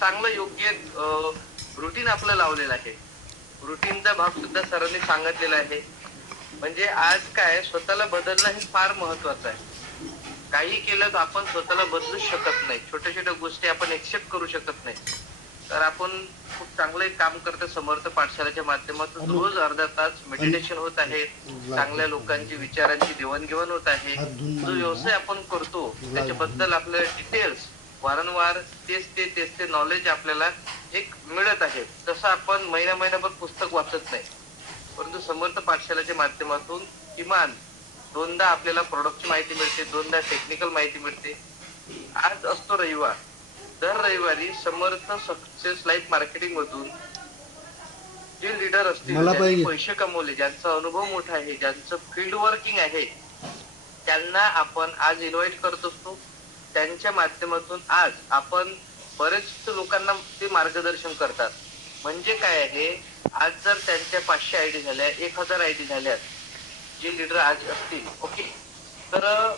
चांगलं योग्य रुटीन आपलं लावलेलं आहे. रुटीनचा भाग सुद्धा सरांनी सांगितलेला आहे. म्हणजे आज काय स्वतःला बदलणं हे फार महत्वाचं आहे. काही केलं तर आपण स्वतःला बदलूच शकत नाही. छोट्या-छोट्या गोष्टी आपण एक्सेप्ट करू शकत नाही. तर आपण खूप चांगलं एक काम करतो समर्थ पाठशाळेच्या माध्यमातून. रोज अर्धा तास मेडिटेशन होत आहे. चांगल्या लोकांची विचारांची देवाणघेवाण होत आहे. जो व्यवसाय आपण करतो त्याच्याबद्दल आपलं डिटेल्स वारंवार तेच ते नॉलेज आपल्याला एक मिळत आहे. तसं आपण महिन्याभर पुस्तक वाचत नाही. परंतु समर्थ पाठशाळेच्या माध्यमातून किमान 2दा आपल्याला प्रॉडक्टची माहिती मिळते, 2दा टेक्निकल माहिती मिळते. आज असतो रविवार. दर रविवारी समर्थ सक्सेस लाईफ मार्केटिंग मधून जे लीडर असतील, ज्यांनी पैसे कमवले, ज्यांचा अनुभव मोठा आहे, ज्यांचं फील्ड वर्किंग आहे, त्यांना आपण आज इन्व्हाइट करत असतो. त्यांच्या माध्यमातून आज आपण बरेच लोकांना ते मार्गदर्शन करतात. म्हणजे काय आहे, आज जर त्यांच्या 500 आयडी झाल्या, 1000 आयडी झाल्यात, जे लीडर आज असतील, ओके, तर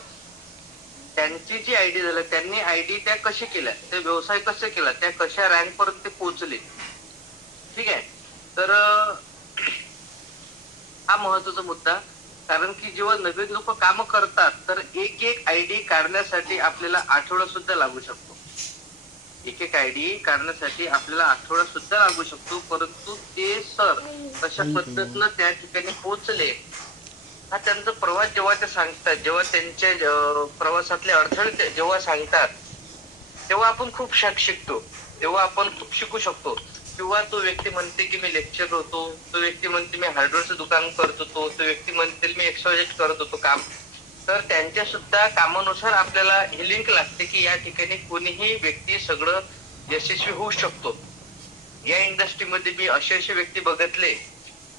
त्यांची जी आयडी झाल्या, त्यांनी आयडी त्या कशी केल्या, ते व्यवसाय कसे केला, त्या कशा रँक पर्यंत ते पोहोचले, ठीक आहे. तर हा महत्वाचा मुद्दा. कारण की जेव्हा नवीन लोक काम करतात तर एक आयडी काढण्यासाठी आपल्याला आठवडा सुद्धा लागू शकतो. एक आयडी काढण्यासाठी आपल्याला आठवडा सुद्धा लागू शकतो. परंतु ते सर कशा पद्धतीनं त्या ठिकाणी पोहोचले, हा त्यांचा प्रवास जेव्हा ते सांगतात, जेव्हा त्यांच्या प्रवासातले अडथळे जेव्हा सांगतात, तेव्हा आपण खूप शिकतो, तेव्हा आपण खूप शिकू शकतो. किंवा तो व्यक्ती म्हणते की मी लेक्चर होतो, तो व्यक्ती म्हणते मी हार्डवेअरचं दुकान करत होतो, तो व्यक्ती म्हणते मी एक्सवायझेड करत होतो काम. तर त्यांच्या सुद्धा कामानुसार आपल्याला ही लिंक लागते की या ठिकाणी कोणीही व्यक्ती सगळं यशस्वी होऊ शकतो. या इंडस्ट्रीमध्ये मी असे व्यक्ती बघितले,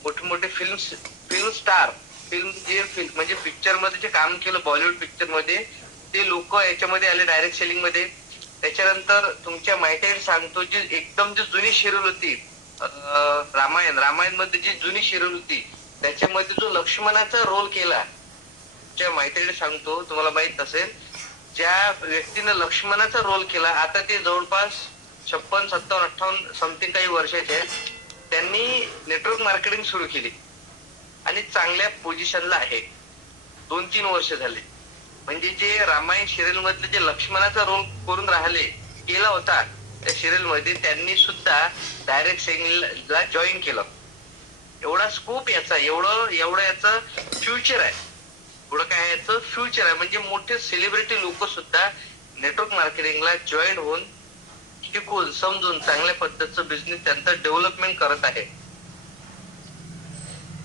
मोठे फिल्म स्टार, म्हणजे पिक्चर मध्ये जे काम केलं बॉलिवूड पिक्चर मध्ये, ते लोक याच्यामध्ये आले डायरेक्ट सेलिंग मध्ये. त्याच्यानंतर तुमच्या माहिती सांगतो, जी एकदम जी जुनी शिरोल होती, रामायण मध्ये जी जुनी शिरोल होती, त्याच्यामध्ये जो लक्ष्मणाचा रोल केला, त्या माहितीला सांगतो, तुम्हाला माहित असेल, ज्या व्यक्तीने लक्ष्मणाचा रोल केला, आता ते जवळपास 56, 57, 58 समथिंग काही वर्षाचे आहेत. त्यांनी नेटवर्क मार्केटिंग सुरू केली आणि चांगल्या पोझिशनला आहे. 2-3 वर्ष झाले. म्हणजे जे रामायण सिरियल मधले जे लक्ष्मणाचा रोल करून केला होता त्या सिरियल मध्ये, त्यांनी सुद्धा डायरेक्ट सेलिंगला जॉईन केलं. एवढा स्कोप याचा, एवढं याचं फ्युचर आहे. एवढं काय याचं फ्युचर आहे. म्हणजे मोठे सेलिब्रिटी लोक सुद्धा नेटवर्क मार्केटिंगला जॉईन होऊन, शिकून, समजून चांगल्या पद्धतीचं बिझनेस त्यांचा डेव्हलपमेंट करत आहे.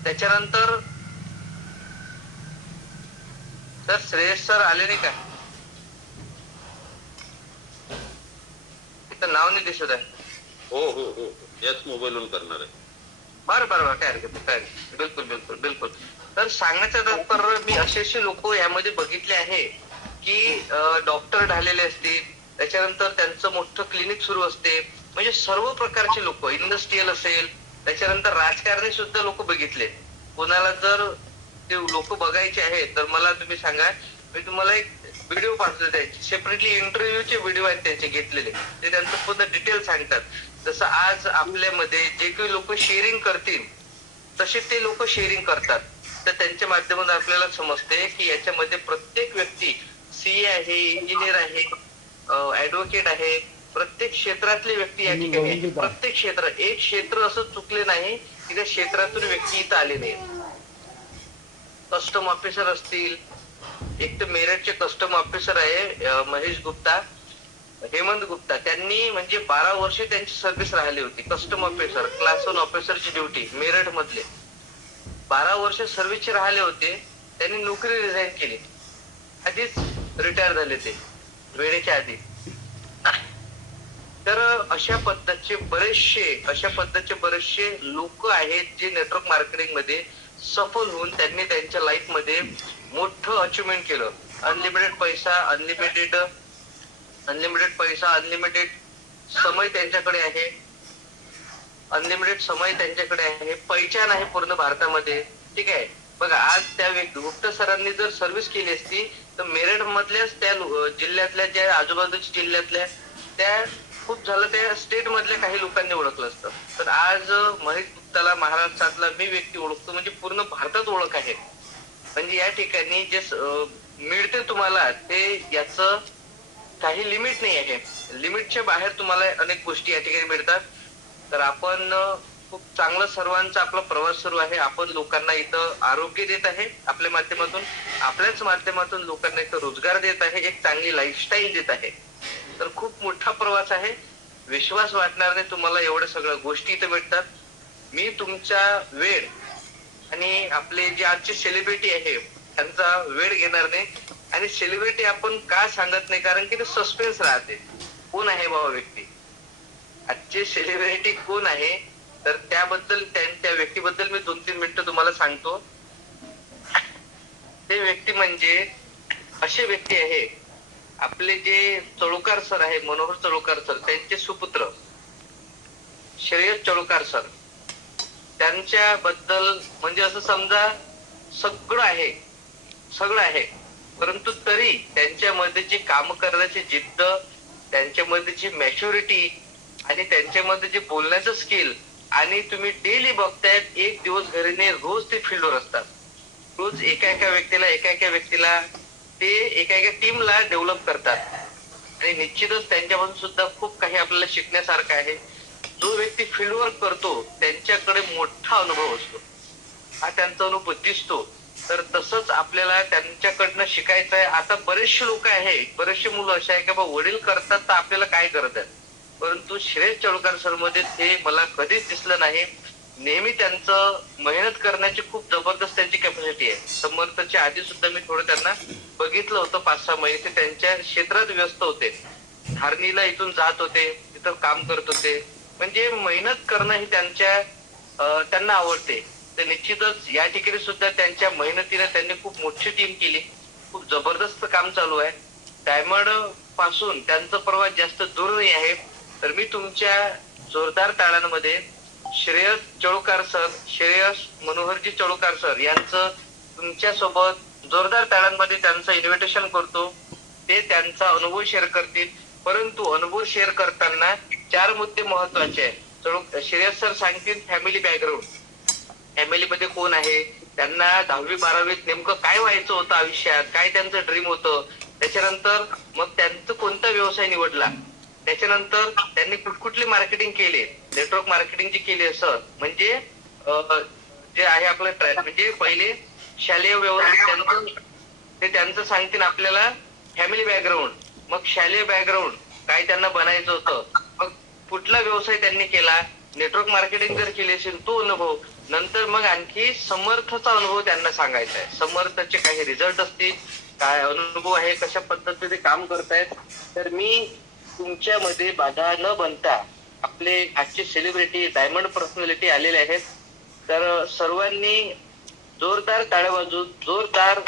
त्याच्यानंतर सर श्रेयस सर आले नाही का? तिथं नाव नाही दिसत आहे. हो याच मोबाईलवरून करणार आहे. बरं काय हरकत नाही. बिलकुल. तर सांगण्याचं तात्पर्य, मी असे लोक यामध्ये बघितले आहे की डॉक्टर झालेले असतील, त्याच्यानंतर त्यांचं मोठं क्लिनिक सुरू असते. म्हणजे सर्व प्रकारचे लोक, इंडस्ट्रियल असेल, त्याच्यानंतर राजकारणी सुद्धा लोक बघितले. कोणाला जर ते लोक बघायचे आहे तर मला तुम्ही सांगा, मी तुम्हाला एक व्हिडिओ पाठवले, त्याचे सेपरेटली इंटरव्ह्यूचे व्हिडिओ आहेत त्यांचे घेतलेले, ते त्यांचं पूर्ण डिटेल सांगतात. जसं आज आपल्यामध्ये जे काही लोक शेअरिंग करतील तसे ते लोक शेअरिंग करतात. तर त्यांच्या माध्यमातून आपल्याला समजते की याच्यामध्ये प्रत्येक व्यक्ती सीए आहे, इंजिनियर आहे, ऍडव्होकेट आहे, प्रत्येक क्षेत्रातले व्यक्ती या ठिकाणी आहे. प्रत्येक क्षेत्र, एक क्षेत्र असं चुकले नाही की त्या क्षेत्रातून व्यक्ती इथं आले नाही. कस्टम ऑफिसर असतील, एक तर मेरठचे कस्टम ऑफिसर आहे महेश गुप्ता, हेमंत गुप्ता, त्यांनी म्हणजे 12 वर्ष त्यांची सर्व्हिस राहिली होती. कस्टम ऑफिसर, क्लास 1 ऑफिसरची ड्युटी मेरठ मधले 12 वर्ष सर्व्हिसचे राहिले होते. त्यांनी नोकरी रिझाईन केली, आधीच रिटायर झाले ते वेळेच्या आधी. तर अशा पद्धतीचे बरेचसे लोक आहेत जे नेटवर्क मार्केटिंग मध्ये सफल होऊन त्यांनी त्यांच्या लाईफ मध्ये मोठं अचिव्हमेंट केलं. अनलिमिटेड पैसा, अनलिमिटेड समय त्यांच्याकडे आहे, पैचान आहे पूर्ण भारतामध्ये, ठीक आहे. बघा, आज त्या गुप्ता सरांनी जर सर्व्हिस केली असती तर मेरठ मधल्याच त्या जिल्ह्यातल्या, ज्या आजूबाजूच्या जिल्ह्यातल्या त्या खूप झालं त्या स्टेट मधल्या काही लोकांनी ओळखलं असतं. तर आज महेश गुप्ताला महाराष्ट्रातला मी व्यक्ती ओळखतो, म्हणजे पूर्ण भारतात ओळख आहे. म्हणजे या ठिकाणी जे मिळते तुम्हाला ते याचं काही लिमिट नाही आहे. लिमिटच्या बाहेर तुम्हाला अनेक गोष्टी या ठिकाणी मिळतात. तर आपण खूप चांगलं सर्वांचा आपला प्रवास सुरू आहे. आपण लोकांना इथं आरोग्य देत आहे आपल्या माध्यमातून. आपल्याच माध्यमातून लोकांना इथं रोजगार देत आहे. एक चांगली लाईफस्टाईल देत आहे. तर खूप मोठा प्रवास आहे. विश्वास वाटणार नाही तुम्हाला एवढ्या सगळ्या गोष्टी इथं भेटतात. मी तुमचा वेळ आणि आपले जे आजचे सेलिब्रिटी आहे त्यांचा वेळ घेणार नाही. आणि सेलिब्रिटी आपण का सांगत नाही, कारण की ते सस्पेन्स राहते. कोण आहे बाबा व्यक्ती, आजचे सेलिब्रिटी कोण आहे, तर त्याबद्दल त्या व्यक्तीबद्दल मी 2-3 मिनिटं तुम्हाला सांगतो. ते व्यक्ती म्हणजे असे व्यक्ती आहे, आपले जे चळूकार सर आहे, मनोहर चळूकार सर, त्यांचे सुपुत्र श्रेयस चळूकार सर, त्यांच्याबद्दल म्हणजे असं समजा सगळं आहे, सगळं आहे. परंतु तरी त्यांच्यामध्ये जी काम करण्याची जिद्द, त्यांच्यामध्ये जी मॅच्युरिटी आणि त्यांच्यामध्ये जे बोलण्याचं स्किल, आणि तुम्ही डेली बघतायत, एक दिवस घरी नाही, रोज ते फील्डवर असतात. रोज एका एका व्यक्तीला ते एका टीमला डेव्हलप करतात. आणि निश्चितच त्यांच्यापासून सुद्धा खूप काही आपल्याला शिकण्यासारखं आहे. जो व्यक्ती फील्ड वर्क करतो त्यांच्याकडे मोठा अनुभव असतो, हा त्यांचा अनुभव दिसतो. तर तसंच आपल्याला त्यांच्याकडनं शिकायचं आहे. आता बरेचसे लोक आहे, बरेचसे मुलं असे आहे की बाबा वडील करतात तर आपल्याला काय करत आहेत, परंतु श्रेयस चळूकर सर मध्ये ते मला कधीच दिसलं नाही. नेहमी त्यांचं मेहनत करण्याची खूप जबरदस्त त्यांची कॅपॅसिटी आहे. समर्थच्या आधी सुद्धा मी थोडं त्यांना बघितलं होतं. 5-6 महिने ते त्यांच्या क्षेत्रात व्यस्त होते. धारणीला इथून जात होते, तिथं काम करत होते. म्हणजे मेहनत करणं ही त्यांना आवडते. तर निश्चितच या ठिकाणी सुद्धा त्यांच्या मेहनतीने त्यांनी खूप मोठी टीम केली. खूप जबरदस्त काम चालू आहे. डायमंड पासून त्यांचा प्रवास जास्त दूर नाही आहे. तर मी तुमच्या जोरदार टाळ्यांमध्ये श्रेयस चळूकर सर, श्रेयस मनोहरजी चळूकर सर यांचं तुमच्यासोबत जोरदार टाळ्यांमध्ये त्यांचं इन्व्हिटेशन करतो. ते त्यांचा अनुभव शेअर करतील. परंतु अनुभव शेअर करताना 4 मुद्दे महत्वाचे आहेत. श्रेयस सर सांगतील फॅमिली बॅकग्राऊंड, फॅमिलीमध्ये कोण आहे, त्यांना 10वी-12वीत नेमकं काय व्हायचं होतं आयुष्यात, काय त्यांचं ड्रीम होतं, त्याच्यानंतर मग त्यांचं कोणता व्यवसाय निवडला, त्याच्यानंतर त्यांनी कुठकुठली मार्केटिंग केली, नेटवर्क मार्केटिंगची केली सर. म्हणजे जे आहे आपलं म्हणजे पहिले शालेय व्यवस्था ते त्यांचं सांगतील आपल्याला फॅमिली बॅकग्राऊंड, मग शालेय बॅकग्राऊंड काय त्यांना बनायचं होतं, मग कुठला व्यवसाय त्यांनी केला, नेटवर्क मार्केटिंग जर केली असेल तो अनुभव, नंतर मग आणखी समर्थचा अनुभव त्यांना सांगायचा आहे. समर्थचे काही रिझल्ट असतील, काय अनुभव आहे, कशा पद्धतीने काम करतायत. तर मी तुमच्यामध्ये बाधा न बनता आपले आजचे सेलिब्रिटी डायमंड पर्सनॅलिटी आलेले आहेत. तर सर्वांनी जोरदार टाळ्या वाजवून, जोरदार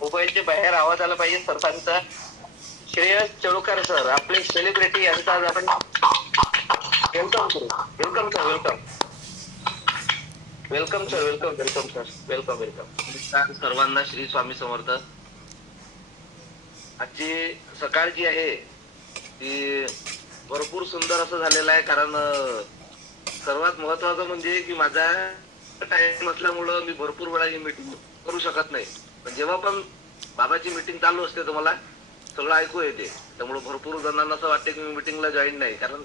मोबाईलच्या बाहेर आवाज आला पाहिजे सरसांचा. श्रेयस चळूकर सर आपले सेलिब्रिटी यांचा आज आपण वेलकम करू. Welcome sir, welcome welcome sir, welcome welcome sir, welcome welcome. सर्वांना श्री स्वामी समर्थ. आजची सकाळ जी आहे ती भरपूर सुंदर असं झालेलं आहे. कारण सर्वात महत्वाचं म्हणजे की माझा टाइम असल्यामुळं मी भरपूर वेळा ही मीटिंग करू शकत नाही. पण जेव्हा पण बाबाची मीटिंग चालू असते तर मला सगळं ऐकू येते. त्यामुळे भरपूर जणांना असं वाटते की मी मीटिंगला जॉईन नाही, कारण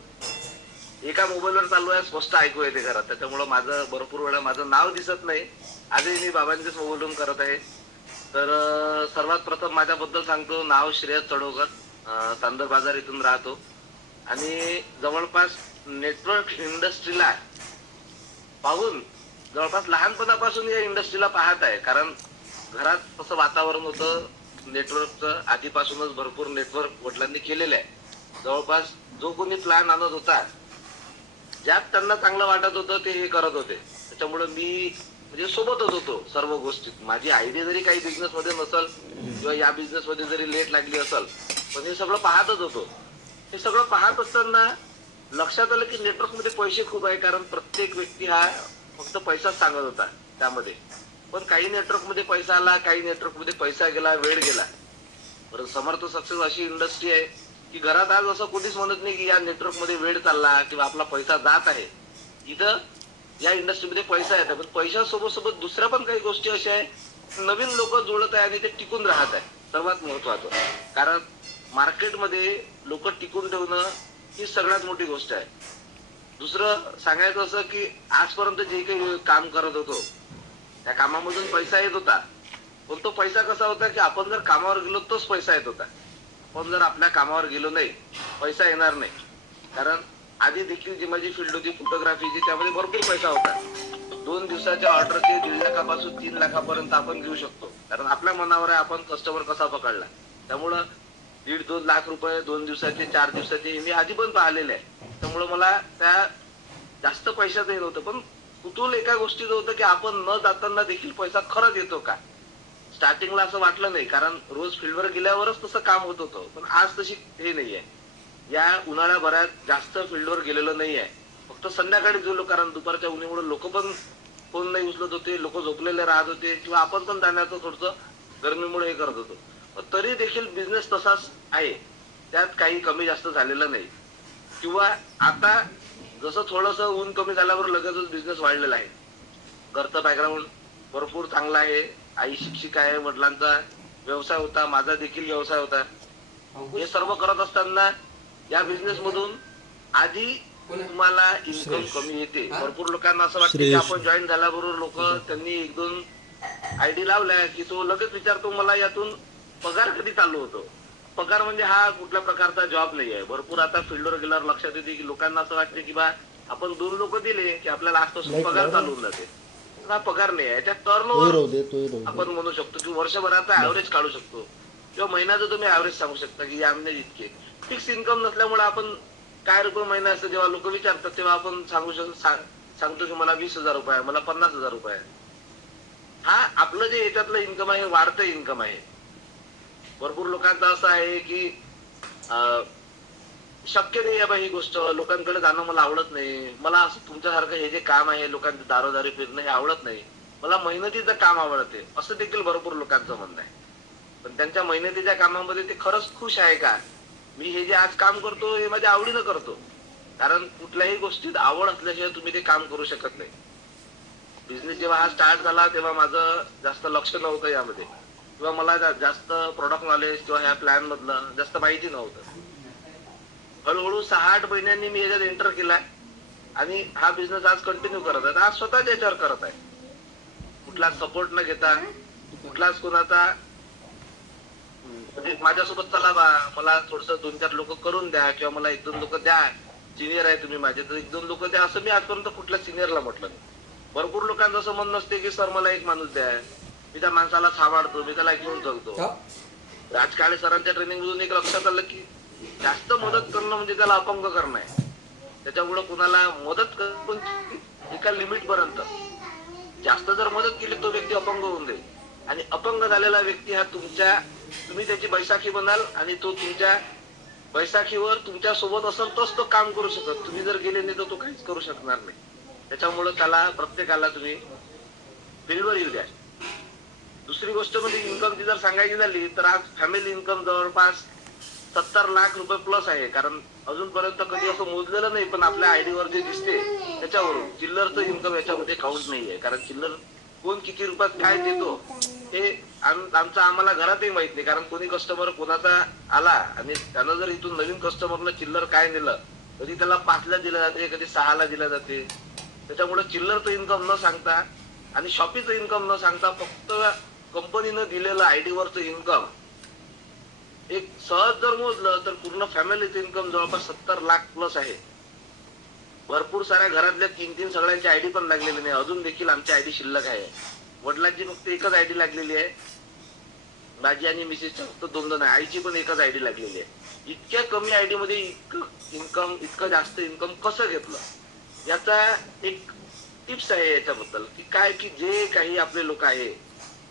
एका मोबाईलवर चालू आहे, स्पष्ट ऐकू येते घरात. त्याच्यामुळं माझं भरपूर वेळा माझं नाव दिसत नाही. आजही मी बाबांचेच मोबाईलवरून करत आहे. तर सर्वात प्रथम माझ्याबद्दल सांगतो. नाव श्रेयस चळूकर, चांदर बाजार इथून राहतो आणि जवळपास नेटवर्क इंडस्ट्रीला पाहून जवळपास लहानपणापासून या इंडस्ट्रीला पाहत आहे. कारण घरात तसं वातावरण होतं नेटवर्कचं, आधीपासूनच भरपूर नेटवर्क वडिलांनी केलेलं आहे. जवळपास जो कोणी प्लॅन आणत होता, ज्यात त्यांना चांगलं वाटत होतं ते हे करत होते. त्याच्यामुळे मी म्हणजे सोबतच होतो सर्व गोष्टीत. माझी आयडिया जरी काही बिझनेस मध्ये नसल किंवा या बिझनेस मध्ये जरी लेट लागली असेल, पण हे सगळं पाहतच होतो. हे सगळं पाहत असताना लक्षात आलं की नेटवर्क मध्ये पैसे खूप आहे. कारण प्रत्येक व्यक्ती हा फक्त पैसाच सांगत होता त्यामध्ये. पण काही नेटवर्क मध्ये पैसा आला, काही नेटवर्क मध्ये पैसा गेला, वेळ गेला. परंतु समर्थ सक्सेस अशी इंडस्ट्री आहे की घरात आज असं कोणीच म्हणत नाही की या नेटवर्क मध्ये वेळ चालला किंवा आपला पैसा जात आहे. इथं या इंडस्ट्रीमध्ये पैसा येतो, पण पैशासोबत सोबत दुसऱ्या पण काही गोष्टी अशा आहे, नवीन लोक जुळत आहे आणि ते टिकून राहत आहे. सर्वात महत्वाचं, कारण मार्केटमध्ये लोक टिकून ठेवणं ही सगळ्यात मोठी गोष्ट आहे. दुसरं सांगायचं असं की आजपर्यंत जे काही काम करत होतो त्या कामामधून पैसा येत होता, पण तो पैसा कसा होता की आपण जर कामावर गेलो तोच पैसा येत होता. आपण जर आपल्या कामावर गेलो नाही, पैसा येणार नाही. कारण आधी देखील जी माझी फील्ड होती फोटोग्राफीची, त्यामध्ये भरपूर पैसा होता. 2 दिवसाच्या ऑर्डरचे 1.5 लाखापासून 3 लाखापर्यंत आपण घेऊ शकतो, कारण आपल्या मनावर आहे आपण कस्टमर कसा पकडला. त्यामुळं 1.5-2 लाख रुपये 2 दिवसाचे 4 दिवसाचे मी आधी पण पाहिलेले आहे. त्यामुळं मला त्या जास्त पैशाचं हे नव्हतं, पण कुतूहल एका गोष्टीचं होतं की आपण न जाताना देखील पैसा खरंच येतो का. स्टार्टिंगला असं वाटलं नाही, कारण रोज फील्डवर गेल्यावरच तसं काम होत होतं, पण आज तशी हे नाहीये. या उन्हाळ्याभरात जास्त फील्डवर गेलेलो नाहीये, फक्त संध्याकाळी गेलो, कारण दुपारच्या उन्हीमुळे लोक पण फोन नाही उचलत होते, लोक झोपलेले राहत होते, किंवा आपण पण जाण्याचं थोडस गरमीमुळे हे करत होतो. पण तरी देखील बिझनेस तसाच आहे, त्यात काही कमी जास्त झालेलं नाही. किंवा आता जसं थोडस ऊन कमी झाल्यावर लगेचच बिझनेस वाढलेला आहे. घरचं बॅकग्राऊंड भरपूर चांगला आहे. आई शिक्षिका आहे, वडिलांचा व्यवसाय होता, माझा देखील व्यवसाय होता. हे सर्व करत असताना या बिझनेस मधून आधी तुम्हाला इन्कम कमी येते. भरपूर लोकांना असं वाटतं की आपण जॉईन झाल्याबरोबर लोक त्यांनी 1-2 आयडी लावल्या की तो लगेच विचारतो मला यातून पगार कधी चालू होतो. पगार म्हणजे हा कुठल्या प्रकारचा जॉब नाही आहे. भरपूर आता फील्डवर गेल्यावर लक्षात येते की लोकांना असं वाटते की बा आपण 2 लोक दिले की आपल्याला आजपासून पगार चालू होऊन जाते. हा पगार नाही आहे, त्या टर्नओव्हर आपण म्हणू शकतो की वर्षभराचा ऍव्हरेज काढू शकतो, किंवा महिन्याचं तुम्ही ऍव्हरेज सांगू शकता की या महिन्यात इतके. फिक्स इन्कम नसल्यामुळे आपण काय रुपये महिना असतं जेव्हा लोक विचारतात तेव्हा आपण सांगतो की मला 20,000 रुपये आहे, मला 50,000 रुपये आहे. हा आपलं जे याच्यातलं इन्कम आहे वाढतं इन्कम आहे. भरपूर लोकांचं असं आहे की शक्य नाही आहे ही गोष्ट, लोकांकडे जाणं मला आवडत नाही, मला असं तुमच्यासारखं हे जे काम आहे लोकांचं दारोदारी फिरणं हे आवडत नाही, मला मेहनतीचं काम आवडते, असं देखील भरपूर लोकांचं म्हणणं आहे. पण त्यांच्या मेहनतीच्या कामामध्ये ते खरंच खुश आहे का. मी हे जे आज काम करतो हे माझ्या आवडीनं करतो, कारण कुठल्याही गोष्टीत आवड असल्याशिवाय तुम्ही ते काम करू शकत नाही. बिझनेस जेव्हा हा स्टार्ट झाला तेव्हा माझं जास्त लक्ष नव्हतं यामध्ये, किंवा मला जास्त प्रोडक्ट नॉलेज किंवा ह्या प्लॅन मधलं जास्त माहिती नव्हतं. हळूहळू 6-8 महिन्यांनी मी याच्यात एंटर केला आणि हा बिझनेस आज कंटिन्यू करत आहे. आज स्वतःच्या याच्यावर करत आहे, कुठलाच सपोर्ट न घेता, कुठलाच कोणाचा म्हणजे माझ्यासोबत चला बा मला थोडस 2-4 लोक करून द्या, किंवा मला 1-2 लोक द्या, सिनियर आहे तुम्ही माझे तर 1-2 लोक द्या, असं मी आजपर्यंत कुठल्या सिनियरला म्हटलं नाही. भरपूर लोकांचं असं म्हणणं असते की सर मला एक माणूस द्या, मी त्या माणसाला सांभाळतो, मी त्याला घेऊन चालतो. राजकाळे सरांच्या ट्रेनिंग मधून एक लक्षात आलं की जास्त मदत करणं म्हणजे त्याला अपंग करणं आहे. त्याच्यामुळे कुणाला मदत करून एका लिमिट पर्यंत, जास्त जर मदत केली तो व्यक्ती अपंग होऊन जाईल, आणि अपंग झालेला व्यक्ती हा तुम्ही त्याची बैसाखी बनाल, आणि तो तुमच्या बैसाखीवर तुमच्या सोबत असेल तोच तो काम करू शकत. तुम्ही जर गेले नाही तर तो काहीच करू शकणार नाही. त्याच्यामुळे त्याला प्रत्येकाला तुम्ही फील्डवर येऊ द्या. दुसरी गोष्ट म्हणजे इन्कमची जर सांगायची झाली तर आज फॅमिली इन्कम जवळपास 70 लाख रुपये प्लस आहे. कारण अजूनपर्यंत कधी असं मोजलेलं नाही, पण आपल्या आयडीवर जे दिसते त्याच्यावरून चिल्लरचं इन्कम याच्यामध्ये काउंट नाहीये. कारण चिल्लर कोण किती रुपयात काय देतो हे आमचं आम्हाला घरातही माहित नाही. कारण कोणी कस्टमर कोणाचा आला आणि त्यानं जर इथून नवीन कस्टमरला चिल्लर काय दिलं, कधी त्याला 5ला दिलं जाते, कधी 6ला दिलं जाते. त्याच्यामुळे चिल्लरचं इन्कम न सांगता आणि शॉपीचं इन्कम न सांगता फक्त कंपनीनं दिलेलं आयडीवरचं इन्कम एक सहज जर मोजलं तर पूर्ण फॅमिलीचं इन्कम जवळपास 70 लाख प्लस आहे. भरपूर साऱ्या घरातल्या 3-3 सगळ्यांची आयडी पण लागलेली नाही, अजून देखील आमची आयडी शिल्लक आहे. वडिलांची फक्त एकच आयडी लागलेली आहे, माझी आणि मिसेसची फक्त 2 आहे, आईची पण एकच आयडी लागलेली आहे. इतक्या कमी आयडी मध्ये इतकं जास्त इन्कम कसं घेतलं, याचा एक टिप्स आहे याच्याबद्दल की काय की जे काही आपले लोक आहे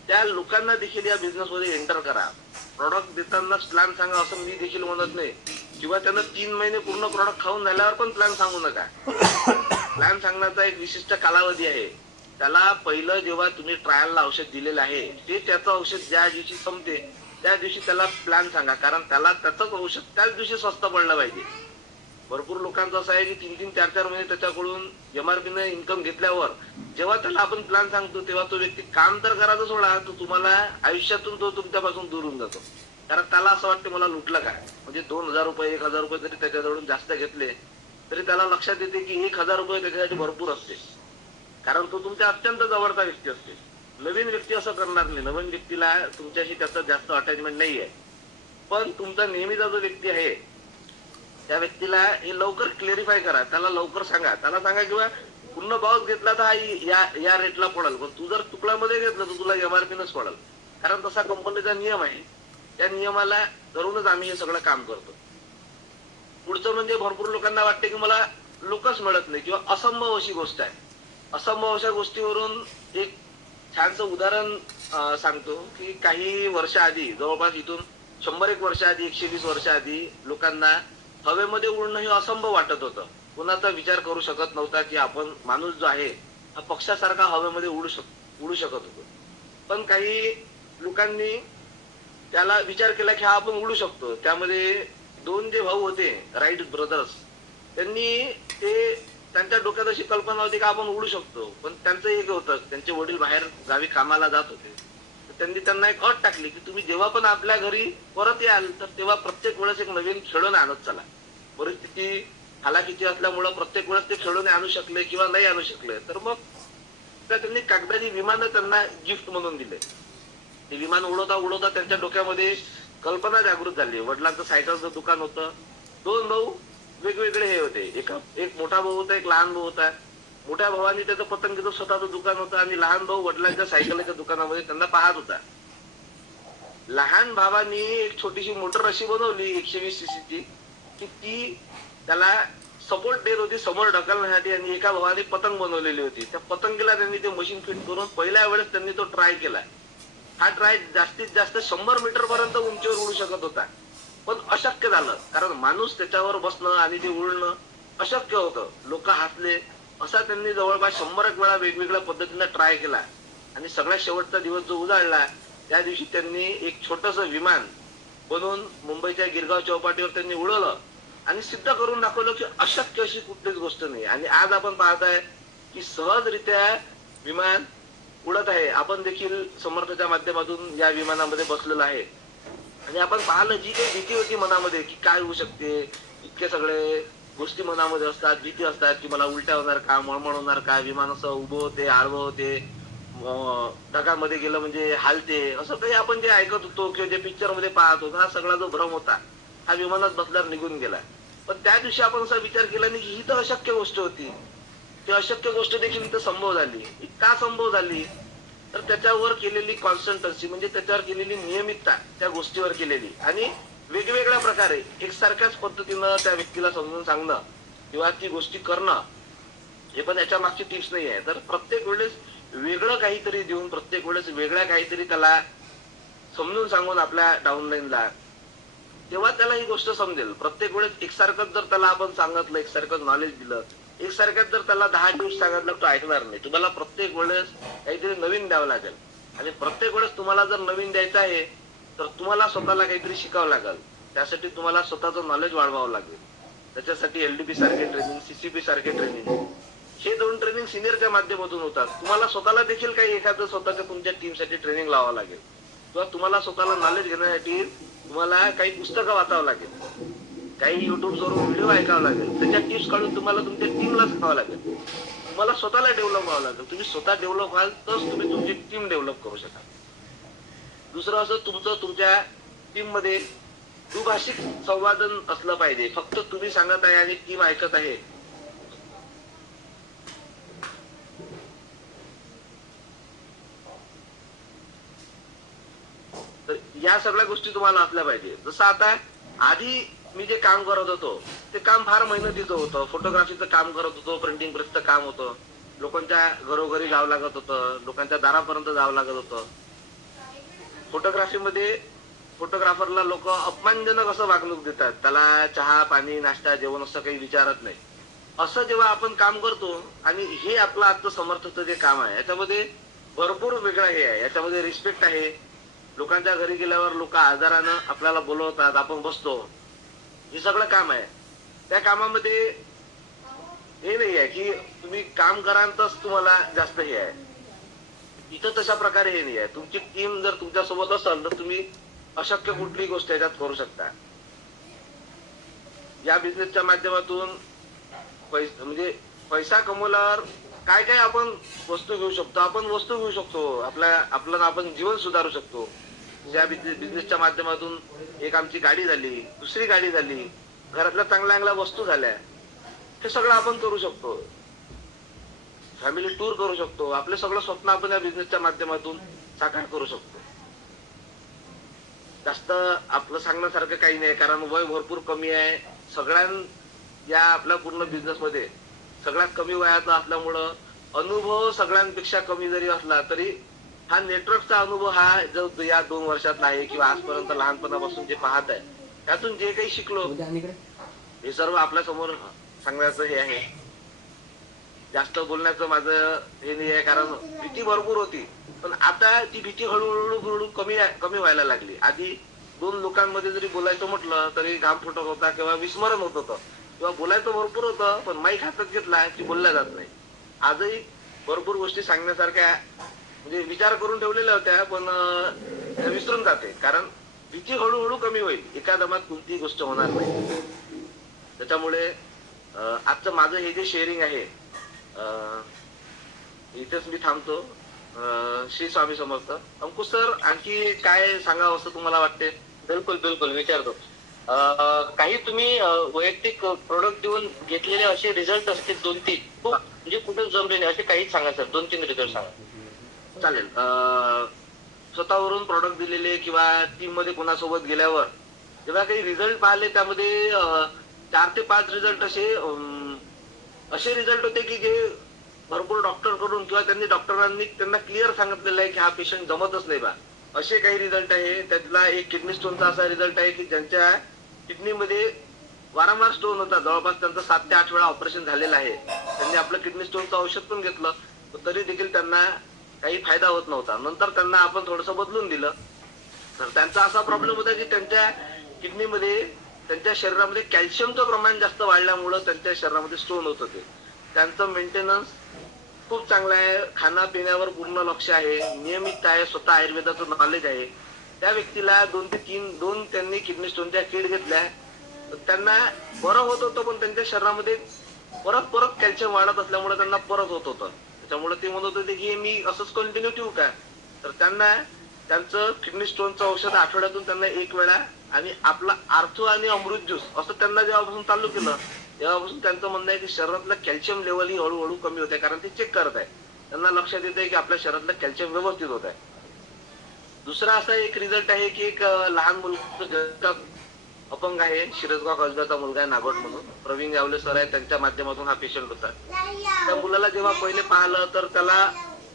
त्या लोकांना देखील या बिझनेस मध्ये एंटर करा. प्रॉडक्ट देतानाच प्लॅन सांगा असं मी देखील म्हणत नाही, किंवा त्यांना 3 महिने पूर्ण प्रॉडक्ट खाऊन झाल्यावर पण प्लॅन सांगू नका. प्लॅन सांगण्याचा एक विशिष्ट कालावधी आहे. त्याला पहिलं जेव्हा तुम्ही ट्रायलला औषध दिलेलं आहे ते त्याचं औषध ज्या दिवशी संपते त्या दिवशी त्याला प्लॅन सांगा, कारण त्याला त्याचंच औषध त्याच दिवशी स्वस्त पडलं पाहिजे. भरपूर लोकांचं असं आहे की 3-3, 4-4 महिने त्याच्याकडून एमआरपीने इन्कम घेतल्यावर जेव्हा त्याला आपण प्लॅन सांगतो तेव्हा तो व्यक्ती काम तर करायचं सोडा, तो तुम्हाला आयुष्यातून तो तुमच्यापासून दूर होऊन जातो. कारण त्याला असं वाटतं मला लुटलं काय. म्हणजे 2,000 रुपये 1,000 रुपये जरी त्याच्याजवळून जास्त घेतले तरी त्याला लक्षात येते की 1,000 रुपये त्याच्यासाठी भरपूर असते, कारण तो तुमच्या अत्यंत जवळचा व्यक्ती असते. नवीन व्यक्ती असं करणार नाही. नवीन व्यक्तीला तुमच्याशी त्याचं जास्त अटॅचमेंट नाही आहे. पण तुमचा नेहमीचा जो व्यक्ती आहे त्या व्यक्तीला हे लवकर क्लेरिफाय करा, त्याला लवकर सांगा. त्याला सांगा किंवा पूर्ण बॉक्स घेतला तर हा या रेटला पडेल, पण तू जर तुकड्यामध्ये घेतलं तर तुला एमआरपीनच पडेल, कारण तसा कंपनीचा नियम आहे. त्या नियमाला धरूनच आम्ही हे सगळं काम करतो. पुढचं म्हणजे भरपूर लोकांना वाटते की मला लोकच मिळत नाही किंवा असंभव अशी गोष्ट आहे. असंभव अशा गोष्टीवरून एक छानसं उदाहरण सांगतो की काही वर्ष आधी, जवळपास इथून 100-1 वर्ष आधी, 120 वर्ष आधी लोकांना हवेमध्ये उडणं हे असंभव वाटत होतं. कुणाचा विचार करू शकत नव्हता की आपण माणूस जो आहे हा पक्षासारखा हवेमध्ये उडू शकत होतो. पण काही लोकांनी त्याला विचार केला की हा आपण उडू शकतो. त्यामध्ये 2 जे भाऊ होते, राईट ब्रदर्स, त्यांच्या डोक्यात अशी कल्पना होती की आपण उडू शकतो. पण त्यांचं एक होतं, त्यांचे वडील बाहेर गावी कामाला जात होते. त्यांनी त्यांना एक अट टाकली की तुम्ही जेव्हा पण आपल्या घरी परत याल तर तेव्हा प्रत्येक वेळेस एक नवीन खेळणं आणत चला. परिस्थिती हालाकीची असल्यामुळं प्रत्येक वेळेस ते खेळणे आणू शकले किंवा नाही आणू शकले तर मग त्यांनी कागदाची विमानं त्यांना गिफ्ट म्हणून दिले. ते विमान उडवता उडवता त्यांच्या डोक्यामध्ये कल्पना जागृत झाली. वडिलांचं सायकलचं दुकान होतं. 2 भाऊ वेगवेगळे हे होते. एक मोठा भाऊ होता, एक लहान भाऊ होता. मोठ्या भावानी त्याचं पतंगीचं स्वतःचं दुकान होतं आणि लहान भाऊ वडिलांच्या सायकलच्या दुकानामध्ये त्यांना पाहत होता. लहान भावानी एक छोटीशी मोटर अशी बनवली 120 सीसीची की ती त्याला सपोर्ट देत होती समोर ढकलण्यासाठी, आणि एका भावाने पतंग बनवलेली होती. त्या पतंगीला त्यांनी ते मशीन फिट करून पहिल्या वेळेस त्यांनी तो ट्राय केला. हा ट्राय जास्तीत जास्त 100 मीटर पर्यंत उंचीवर उडू शकत होता, पण अशक्य झालं, कारण माणूस त्याच्यावर बसणं आणि ते उडणं अशक्य होतं. लोक हसले. असा त्यांनी जवळपास 100 वेळा वेगवेगळ्या पद्धतीने ट्राय केला आणि सगळ्यात शेवटचा दिवस जो उजाडला त्या दिवशी त्यांनी एक छोटस विमान बनवून मुंबईच्या गिरगाव चौपाटीवर त्यांनी उडवलं आणि सिद्ध करून दाखवलं की अशक्य अशी कुठलीच गोष्ट नाही. आणि आज आपण पाहताय की सहजरित्या विमान उडत आहे. आपण देखील समर्थाच्या माध्यमातून या विमानामध्ये बसलेलो आहे आणि आपण पाहिलं जी काही भीती होती मनामध्ये की काय होऊ शकते, इतके सगळे गोष्टी मनामध्ये असतात, भीती असतात की मला उलट्या होणार का, मळमळ होणार का, विमान असं उभं होते, आडवं होते, ढगामध्ये गेलं म्हणजे हालते, असं काही आपण जे ऐकत होतो किंवा जे पिक्चर मध्ये पाहत होतो, हा सगळा जो भ्रम होता हा विमानात बसल्यावर निघून गेला. पण त्या दिवशी आपण असा विचार केला नाही की ही तर अशक्य गोष्ट होती. ती अशक्य गोष्ट देखील इथं संभव झाली. का संभव झाली तर त्याच्यावर केलेली कॉन्सन्ट्रन्सी, म्हणजे त्याच्यावर केलेली नियमितता, त्या गोष्टीवर केलेली, आणि वेगवेगळ्या प्रकारे एकसारख्याच पद्धतीनं त्या व्यक्तीला समजून सांगणं किंवा ती गोष्टी करणं, हे पण याच्या मागची टिप्स नाही आहे. तर प्रत्येक वेळेस वेगळं काहीतरी देऊन, प्रत्येक वेळेस वेगळ्या काहीतरी त्याला समजून सांगून आपल्या डाऊनलाईनला, तेव्हा त्याला ही गोष्ट समजेल. प्रत्येक वेळेस एकसारखंच जर त्याला आपण सांगितलं, एकसारखं नॉलेज दिलं, एकसारख्याच जर त्याला 10 टिप्स सांगितलं तो ऐकणार नाही. तुम्हाला प्रत्येक वेळेस काहीतरी नवीन द्यावं लागेल, आणि प्रत्येक वेळेस तुम्हाला जर नवीन द्यायचं आहे तर तुम्हाला स्वतःला काहीतरी शिकावं लागेल. त्यासाठी तुम्हाला स्वतःचं नॉलेज वाढवावं लागेल. त्याच्यासाठी एलडीपी सारखे ट्रेनिंग, सीसीपी सारखे ट्रेनिंग, हे 2 ट्रेनिंग सिनियरच्या माध्यमातून होतात. तुम्हाला स्वतःला देखील काही एखादं स्वतःच्या तुमच्या टीमसाठी ट्रेनिंग लावावं लागेल, किंवा तुम्हाला स्वतःला नॉलेज घेण्यासाठी तुम्हाला काही पुस्तकं वाचावं लागेल, काही युट्यूबवरून व्हिडिओ ऐकावं लागेल, त्याच्या टिप्स काढून तुम्हाला तुमच्या टीमला सांगावं लागेल. तुम्हाला स्वतःला डेव्हलप व्हावं लागेल. तुम्ही स्वतः डेव्हलप व्हाल तर तुम्ही तुमची टीम डेव्हलप करू शकाल. दुसरं असं, तुमच्या टीम मध्ये दुभाषिक संवादन असलं पाहिजे. फक्त तुम्ही सांगत आहे आणि टीम ऐकत आहे तर या सगळ्या गोष्टी तुम्हाला असल्या पाहिजे. जसं आता आधी मी जे काम करत होतो ते काम फार मेहनतीचं होतं. फोटोग्राफीचं काम करत होतो, प्रिंटिंग प्रेसचं काम होतं, लोकांच्या घरोघरी जावं लागत होतं, लोकांच्या दारापर्यंत जावं लागत होतं. फोटोग्राफीमध्ये फोटोग्राफरला लोक अपमानजनक असं वागणूक देतात, त्याला चहा पाणी नाश्ता जेवण असं काही विचारत नाही. असं जेव्हा आपण काम करतो, आणि हे आपलं आजचं समर्थचं जे काम आहे याच्यामध्ये भरपूर वेगळं हे आहे. याच्यामध्ये रिस्पेक्ट आहे, लोकांच्या घरी गेल्यावर लोक आजारानं आपल्याला बोलवतात, आपण बसतो, हे सगळं काम आहे. त्या कामामध्ये हे नाही आहे की तुम्ही काम कराल तरच तुम्हाला जास्त हे आहे. इथं तशा प्रकारे हे नाही आहे. तुमची टीम जर तुमच्या सोबत असेल तर तुम्ही अशक्य कुठलीही गोष्ट याच्यात करू शकता. या बिझनेसच्या माध्यमातून म्हणजे पैसा कमवल्यावर काय काय आपण वस्तू घेऊ शकतो. आपलं आपण जीवन सुधारू शकतो. या बिझनेसच्या माध्यमातून एक आमची गाडी झाली, दुसरी गाडी झाली, घरातल्या चांगल्या चांगल्या वस्तू झाल्या. हे सगळं आपण करू शकतो. फॅमिली टूर करू शकतो. आपले सगळं स्वप्न आपण या बिझनेसच्या माध्यमातून साकार करू शकतो. जास्त आपलं सांगण्यासारखं काही नाही, कारण वय भरपूर कमी आहे. या आपल्या पूर्ण बिझनेस मध्ये सगळ्यात कमी वयाचा असल्यामुळं अनुभव सगळ्यांपेक्षा कमी जरी असला तरी हा नेटवर्कचा अनुभव हा जो या 2 वर्षातला आहे किंवा आजपर्यंत लहानपणापासून जे पाहत आहे त्यातून जे काही शिकलो हे सर्व आपल्या समोर सांगण्याचं हे आहे. जास्त बोलण्याचं माझं हे नाही आहे, कारण भीती भरपूर होती, पण आता ती भीती हळूहळू कमी व्हायला लागली. आधी 2 लोकांमध्ये जरी बोलायचं म्हटलं तरी घाम फुटत होता किंवा विस्मरण होत होतं किंवा बोलायचं भरपूर होतं, पण माईक हातात घेतला की बोलल्या जात नाही. आजही भरपूर गोष्टी सांगण्यासारख्या म्हणजे विचार करून ठेवलेल्या होत्या, पण विसरून जाते, कारण भीती हळूहळू कमी होईल. एका दमात कोणतीही गोष्ट होणार नाही. त्याच्यामुळे आजचं माझं हे जे शेअरिंग आहे इथेच मी थांबतो. श्री स्वामी समर्थ. अंकुश सर, आणखी काय सांगावं असं तुम्हाला वाटते? बिलकुल विचारतो. काही तुम्ही वैयक्तिक प्रोडक्ट देऊन घेतलेले असे रिझल्ट असतील 2-3 खूप म्हणजे कुठे जमले नाही असे काही सांगा सर. 2-3 रिझल्ट सांगा. चालेल. स्वतःवरून प्रोडक्ट दिलेले किंवा टीम मध्ये कोणासोबत गेल्यावर जेव्हा काही रिझल्ट पाहिले त्यामध्ये 4 ते 5 रिझल्ट असे रिझल्ट होते की जे भरपूर डॉक्टर कडून किंवा डॉक्टरांनी त्यांना क्लिअर सांगितलेलं आहे की हा पेशंट जमतच नाही बा, असे काही रिझल्ट आहे. त्यातला एक किडनी स्टोनचा असा रिझल्ट आहे की ज्यांच्या किडनीमध्ये वारंवार स्टोन होता, जवळपास त्यांचं 7 ते 8 वेळा ऑपरेशन झालेलं आहे. त्यांनी आपलं किडनी स्टोनचं औषध पण घेतलं, तरी देखील त्यांना काही फायदा होत नव्हता. नंतर त्यांना आपण थोडंसं बदलून दिलं, तर त्यांचा असा प्रॉब्लेम होता की त्यांच्या किडनीमध्ये त्यांच्या शरीरामध्ये कॅल्शियमचं प्रमाण जास्त वाढल्यामुळं त्यांच्या शरीरामध्ये स्टोन होत होते. त्यांचं मेंटेनन्स खूप चांगलं आहे, खाण्यापिण्यावर पूर्ण लक्ष आहे, नियमित आहे, स्वतः आयुर्वेदाचं नॉलेज आहे. त्या व्यक्तीला 2 ते 3 त्यांनी किडनी स्टोनच्या किट घेतल्या. त्यांना बरं होत होतं, पण त्यांच्या शरीरामध्ये परत कॅल्शियम वाढत असल्यामुळे त्यांना परत होत होतं. त्याच्यामुळे ते म्हणत होते की मी असंच कंटिन्यू ठेवू का. तर त्यांना त्यांचं किडनी स्टोनचं औषध आठवड्यातून त्यांना 1 वेळा आणि आपला आर्थो आणि अमृत ज्यूस असं त्यांना जेव्हापासून चालू केलं तेव्हापासून त्यांचं म्हणणं आहे की शरीरातलं कॅल्शियम लेवल ही हळूहळू कमी होत आहे, कारण ते चेक करत आहे. त्यांना लक्षात येत आहे की आपल्या शरीरातलं कॅल्शियम व्यवस्थित होत आहे. दुसरा असा एक रिझल्ट आहे की एक लहान मुलगा अपंग आहे, शिरसगाव कसब्याचा मुलगा आहे, नागोट म्हणून प्रवीण गावले सर आहे, त्यांच्या माध्यमातून हा पेशंट होता. त्या मुलाला जेव्हा पहिले पाहिलं तर त्याला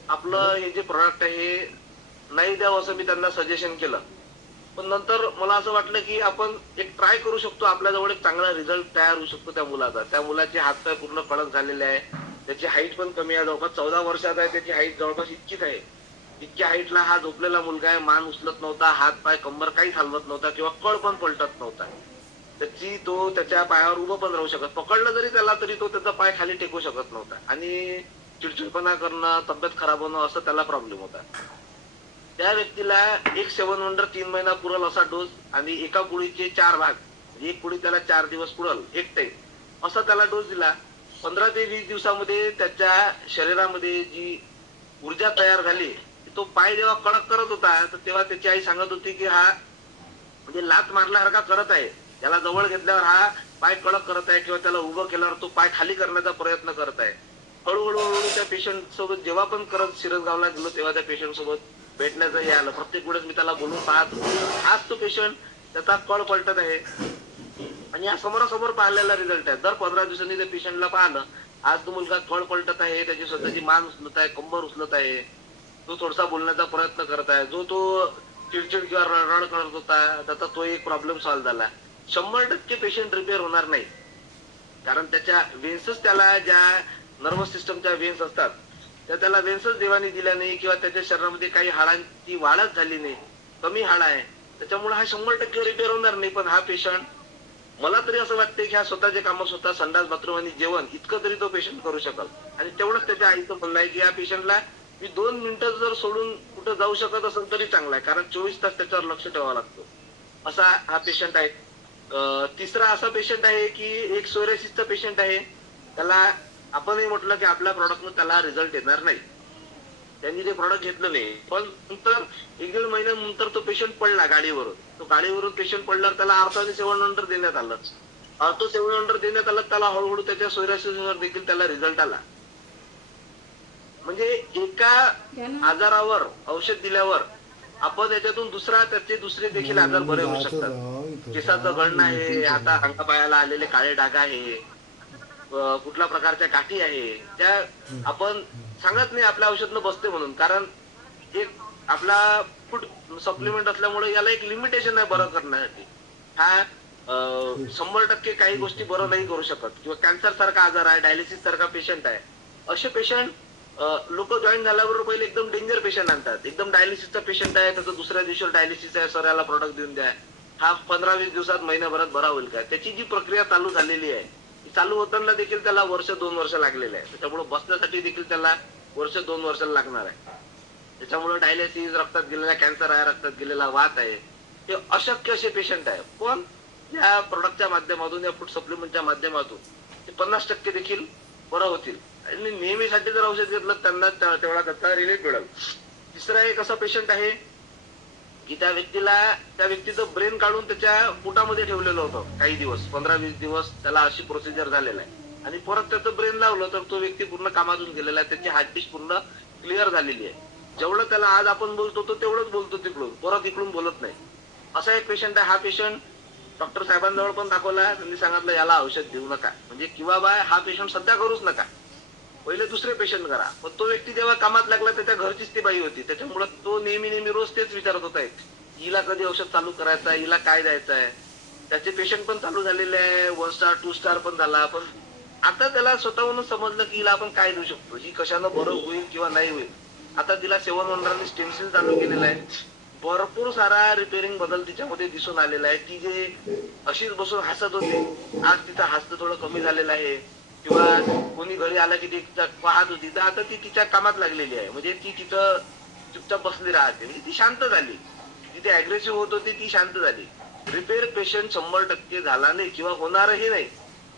आपलं हे जे प्रोडक्ट आहे हे नाही द्यावं असं मी त्यांना सजेशन केलं. पण नंतर मला असं वाटलं की आपण एक ट्राय करू शकतो, आपल्याजवळ एक चांगला रिझल्ट तयार होऊ शकतो त्या मुलाचा. त्या मुलाचे हातपाय पूर्ण कडक झालेले आहे, त्याची हाईट पण कमी आहे, जवळपास 14 वर्षाचा आहे, त्याची हाईट जवळपास इतकीच आहे. इतक्या हाईटला हा झोपलेला मुलगा आहे, मान उचलत नव्हता, हात पाय कंबर काहीच हलवत नव्हता किंवा कळ पण पलटत नव्हता. तो त्याच्या पायावर उभं पण राहू शकत, पकडलं जरी त्याला तरी तो त्याचा पाय खाली टेकू शकत नव्हता आणि चिडचिडपणा करणं, तब्येत खराब होणं असं त्याला प्रॉब्लेम होता. त्या व्यक्तीला एक 7 वंडर 3 महिना पुरल असा डोस आणि एका पुडीचे 4 भाग, म्हणजे एक पुडी त्याला 4 दिवस पुरल एक टाइम असा त्याला डोस दिला. 15 ते 20 दिवसामध्ये त्याच्या शरीरामध्ये जी ऊर्जा तयार झाली, तो पाय जेव्हा कडक करत होता तर तेव्हा त्याची आई सांगत होती की हा म्हणजे लात मारल्यासारखा करत आहे, त्याला जवळ घेतल्यावर हा पाय कडक करत आहे किंवा त्याला उभं केल्यावर तो पाय खाली करण्याचा प्रयत्न करत आहे. हळूहळू त्या पेशंट सोबत जेव्हा पण करत शिरसगावला गेलो तेव्हा त्या पेशंट सोबत भेटण्याचं हे आलं. प्रत्येक वेळेस मी त्याला बोलून पाहत आज तो पेशंट त्याचा कळ पलटत आहे आणि या समोरासमोर पाहिलेला रिझल्ट आहे. दर 15 दिवसांनी त्या पेशंटला पाहिलं, आज तो मुलगा कळ पलटत आहे, त्याची स्वतःची मान उचलत आहे, कंबर उचलत आहे, तो थोडासा बोलण्याचा प्रयत्न करत आहे. जो तो चिडचिड किंवा रडरड करत होता त्याचा तो एक प्रॉब्लेम सॉल्व्ह झाला. 100% पेशंट रिपेअर होणार नाही, कारण त्याच्या वेन्सच त्याला ज्या नर्वस सिस्टमच्या वेन्स असतात त्या त्याला वेन्सच देवाने दिल्या नाही किंवा त्याच्या शरीरामध्ये काही हाडांची वाढच झाली नाही. कमी हाड आहे, त्याच्यामुळे हा 100% रिपेअर होणार नाही. पण हा पेशंट, मला तरी असं वाटतंय की हा स्वतःचे कामं स्वतः संडास बाथरूम आणि जेवण इतकं तरी तो पेशंट करू शकाल. आणि तेवढंच त्याच्या आईचं म्हणणं आहे की या पेशंटला मी 2 मिनिटं जर सोडून कुठं जाऊ शकत असेल तरी चांगला आहे, कारण 24 तास त्याच्यावर लक्ष ठेवावं लागतं. असा हा पेशंट आहे. तिसरा असा पेशंट आहे की एक सोरायसिसचा पेशंट आहे. त्याला आपणही म्हटलं की आपल्या प्रॉडक्टनं त्याला रिझल्ट येणार नाही. त्यांनी ते प्रॉडक्ट घेतलं नाही. पण नंतर 1-1.5 महिन्यानंतर तो पेशंट पडला गाडीवरून. तो गाडीवरून पेशंट पडल्यावर त्याला आर्थो आणि 7 अंडर देण्यात आलं. आर्थो 7 अंडर देण्यात आलं, त्याला हळूहळू त्याच्या सोरायसिसवर देखील त्याला रिझल्ट आला. म्हणजे एका आजारावर औषध दिल्यावर आपण त्याच्यातून त्याचे दुसरे देखील आजार बरे होऊ शकतात. केसाचं गळणं आहे, आता अंगापायाला आलेले काळे डाग आहे, कुठल्या प्रकारच्या गाठी आहे, त्या आपण सांगत नाही आपल्या औषधनं बसते म्हणून. कारण एक आपला फूड सप्लिमेंट असल्यामुळे याला एक लिमिटेशन आहे बरं करण्यासाठी. हा 100% काही गोष्टी बरं नाही करू शकत. किंवा कॅन्सर सारखा आजार आहे, डायलिसिस सारखा पेशंट आहे, असे पेशंट लोक जॉईन झाल्याबरोबर पहिले एकदम डेंजर पेशंट आणतात. एकदम डायलिसिसचा पेशंट आहे, त्याचं दुसऱ्या दिवशीवर डायलिसिस आहे, सर याला प्रोडक्ट देऊन द्या. हा 15-20 दिवसात, महिन्याभरात बरा होईल का? त्याची जी प्रक्रिया चालू झालेली आहे, चालू होताना देखील त्याला 1-2 वर्ष लागलेले आहे. त्याच्यामुळे बसण्यासाठी देखील त्याला 1-2 वर्ष लागणार आहे. त्याच्यामुळे डायलिसिस, रक्तात गेलेला कॅन्सर आहे, रक्तात गेलेला वात आहे, हे अशक्य असे पेशंट आहे. पण या प्रोडक्टच्या माध्यमातून, या फूड सप्लिमेंटच्या माध्यमातून ते 50% देखील बरं होतील. आणि नेहमीसाठी जर औषध घेतलं त्यांना तेवढा त्याचा रिलीफ मिळेल. तिसरा एक असा पेशंट आहे की त्या व्यक्तीचं ब्रेन काढून त्याच्या पोटामध्ये ठेवलेलं होतं काही दिवस, 15-20 दिवस त्याला अशी प्रोसिजर झालेला आहे. आणि परत त्याचं ब्रेन लावलं तर तो व्यक्ती पूर्ण कामातून गेलेला आहे, त्याची हार्टबीट पूर्ण क्लिअर झालेली आहे. जेवढं त्याला आज आपण बोलतो तो तेवढंच बोलतो तिकडून, परत इकडून बोलत नाही. असा एक पेशंट आहे. हा पेशंट डॉक्टर साहेबांजवळ पण दाखवला, त्यांनी सांगितलं याला औषध देऊ नका, म्हणजे किंवा बा हा पेशंट सध्या करूच नका, पहिले दुसरे पेशंट करा. पण तो व्यक्ती जेव्हा कामात लागला त्याच्या घरचीच ती बाई होती, त्याच्यामुळे तो नेहमी रोज तेच विचारत होता, हिला कधी औषध चालू करायचं आहे, हिला काय द्यायचं आहे. त्याचे पेशंट पण चालू झालेले आहे, 1 स्टार 2 स्टार पण झाला. पण आता त्याला स्वतःहूनच समजलं की हिला आपण काय देऊ शकतो, ही कशानं बरं होईल किंवा नाही होईल. आता तिला 7 वंडरने स्टेन्सिल चालू केलेलं आहे. भरपूर सारा रिपेअरिंग बदल तिच्यामध्ये दिसून आलेला आहे. ती जे अशीच बसून हसत होती, आज तिचं हास्य थोडं कमी झालेलं आहे. किंवा कोणी घरी आला की ती पाहत होती, तर आता ती तिच्या कामात लागलेली आहे. म्हणजे ती तिथं चुपचाप बसली राहते, म्हणजे ती शांत झाली. जिथे अग्रेसिव्ह होत होती ती शांत झाली. रिपेअर पेशंट 100% झाला नाही किंवा होणारही नाही,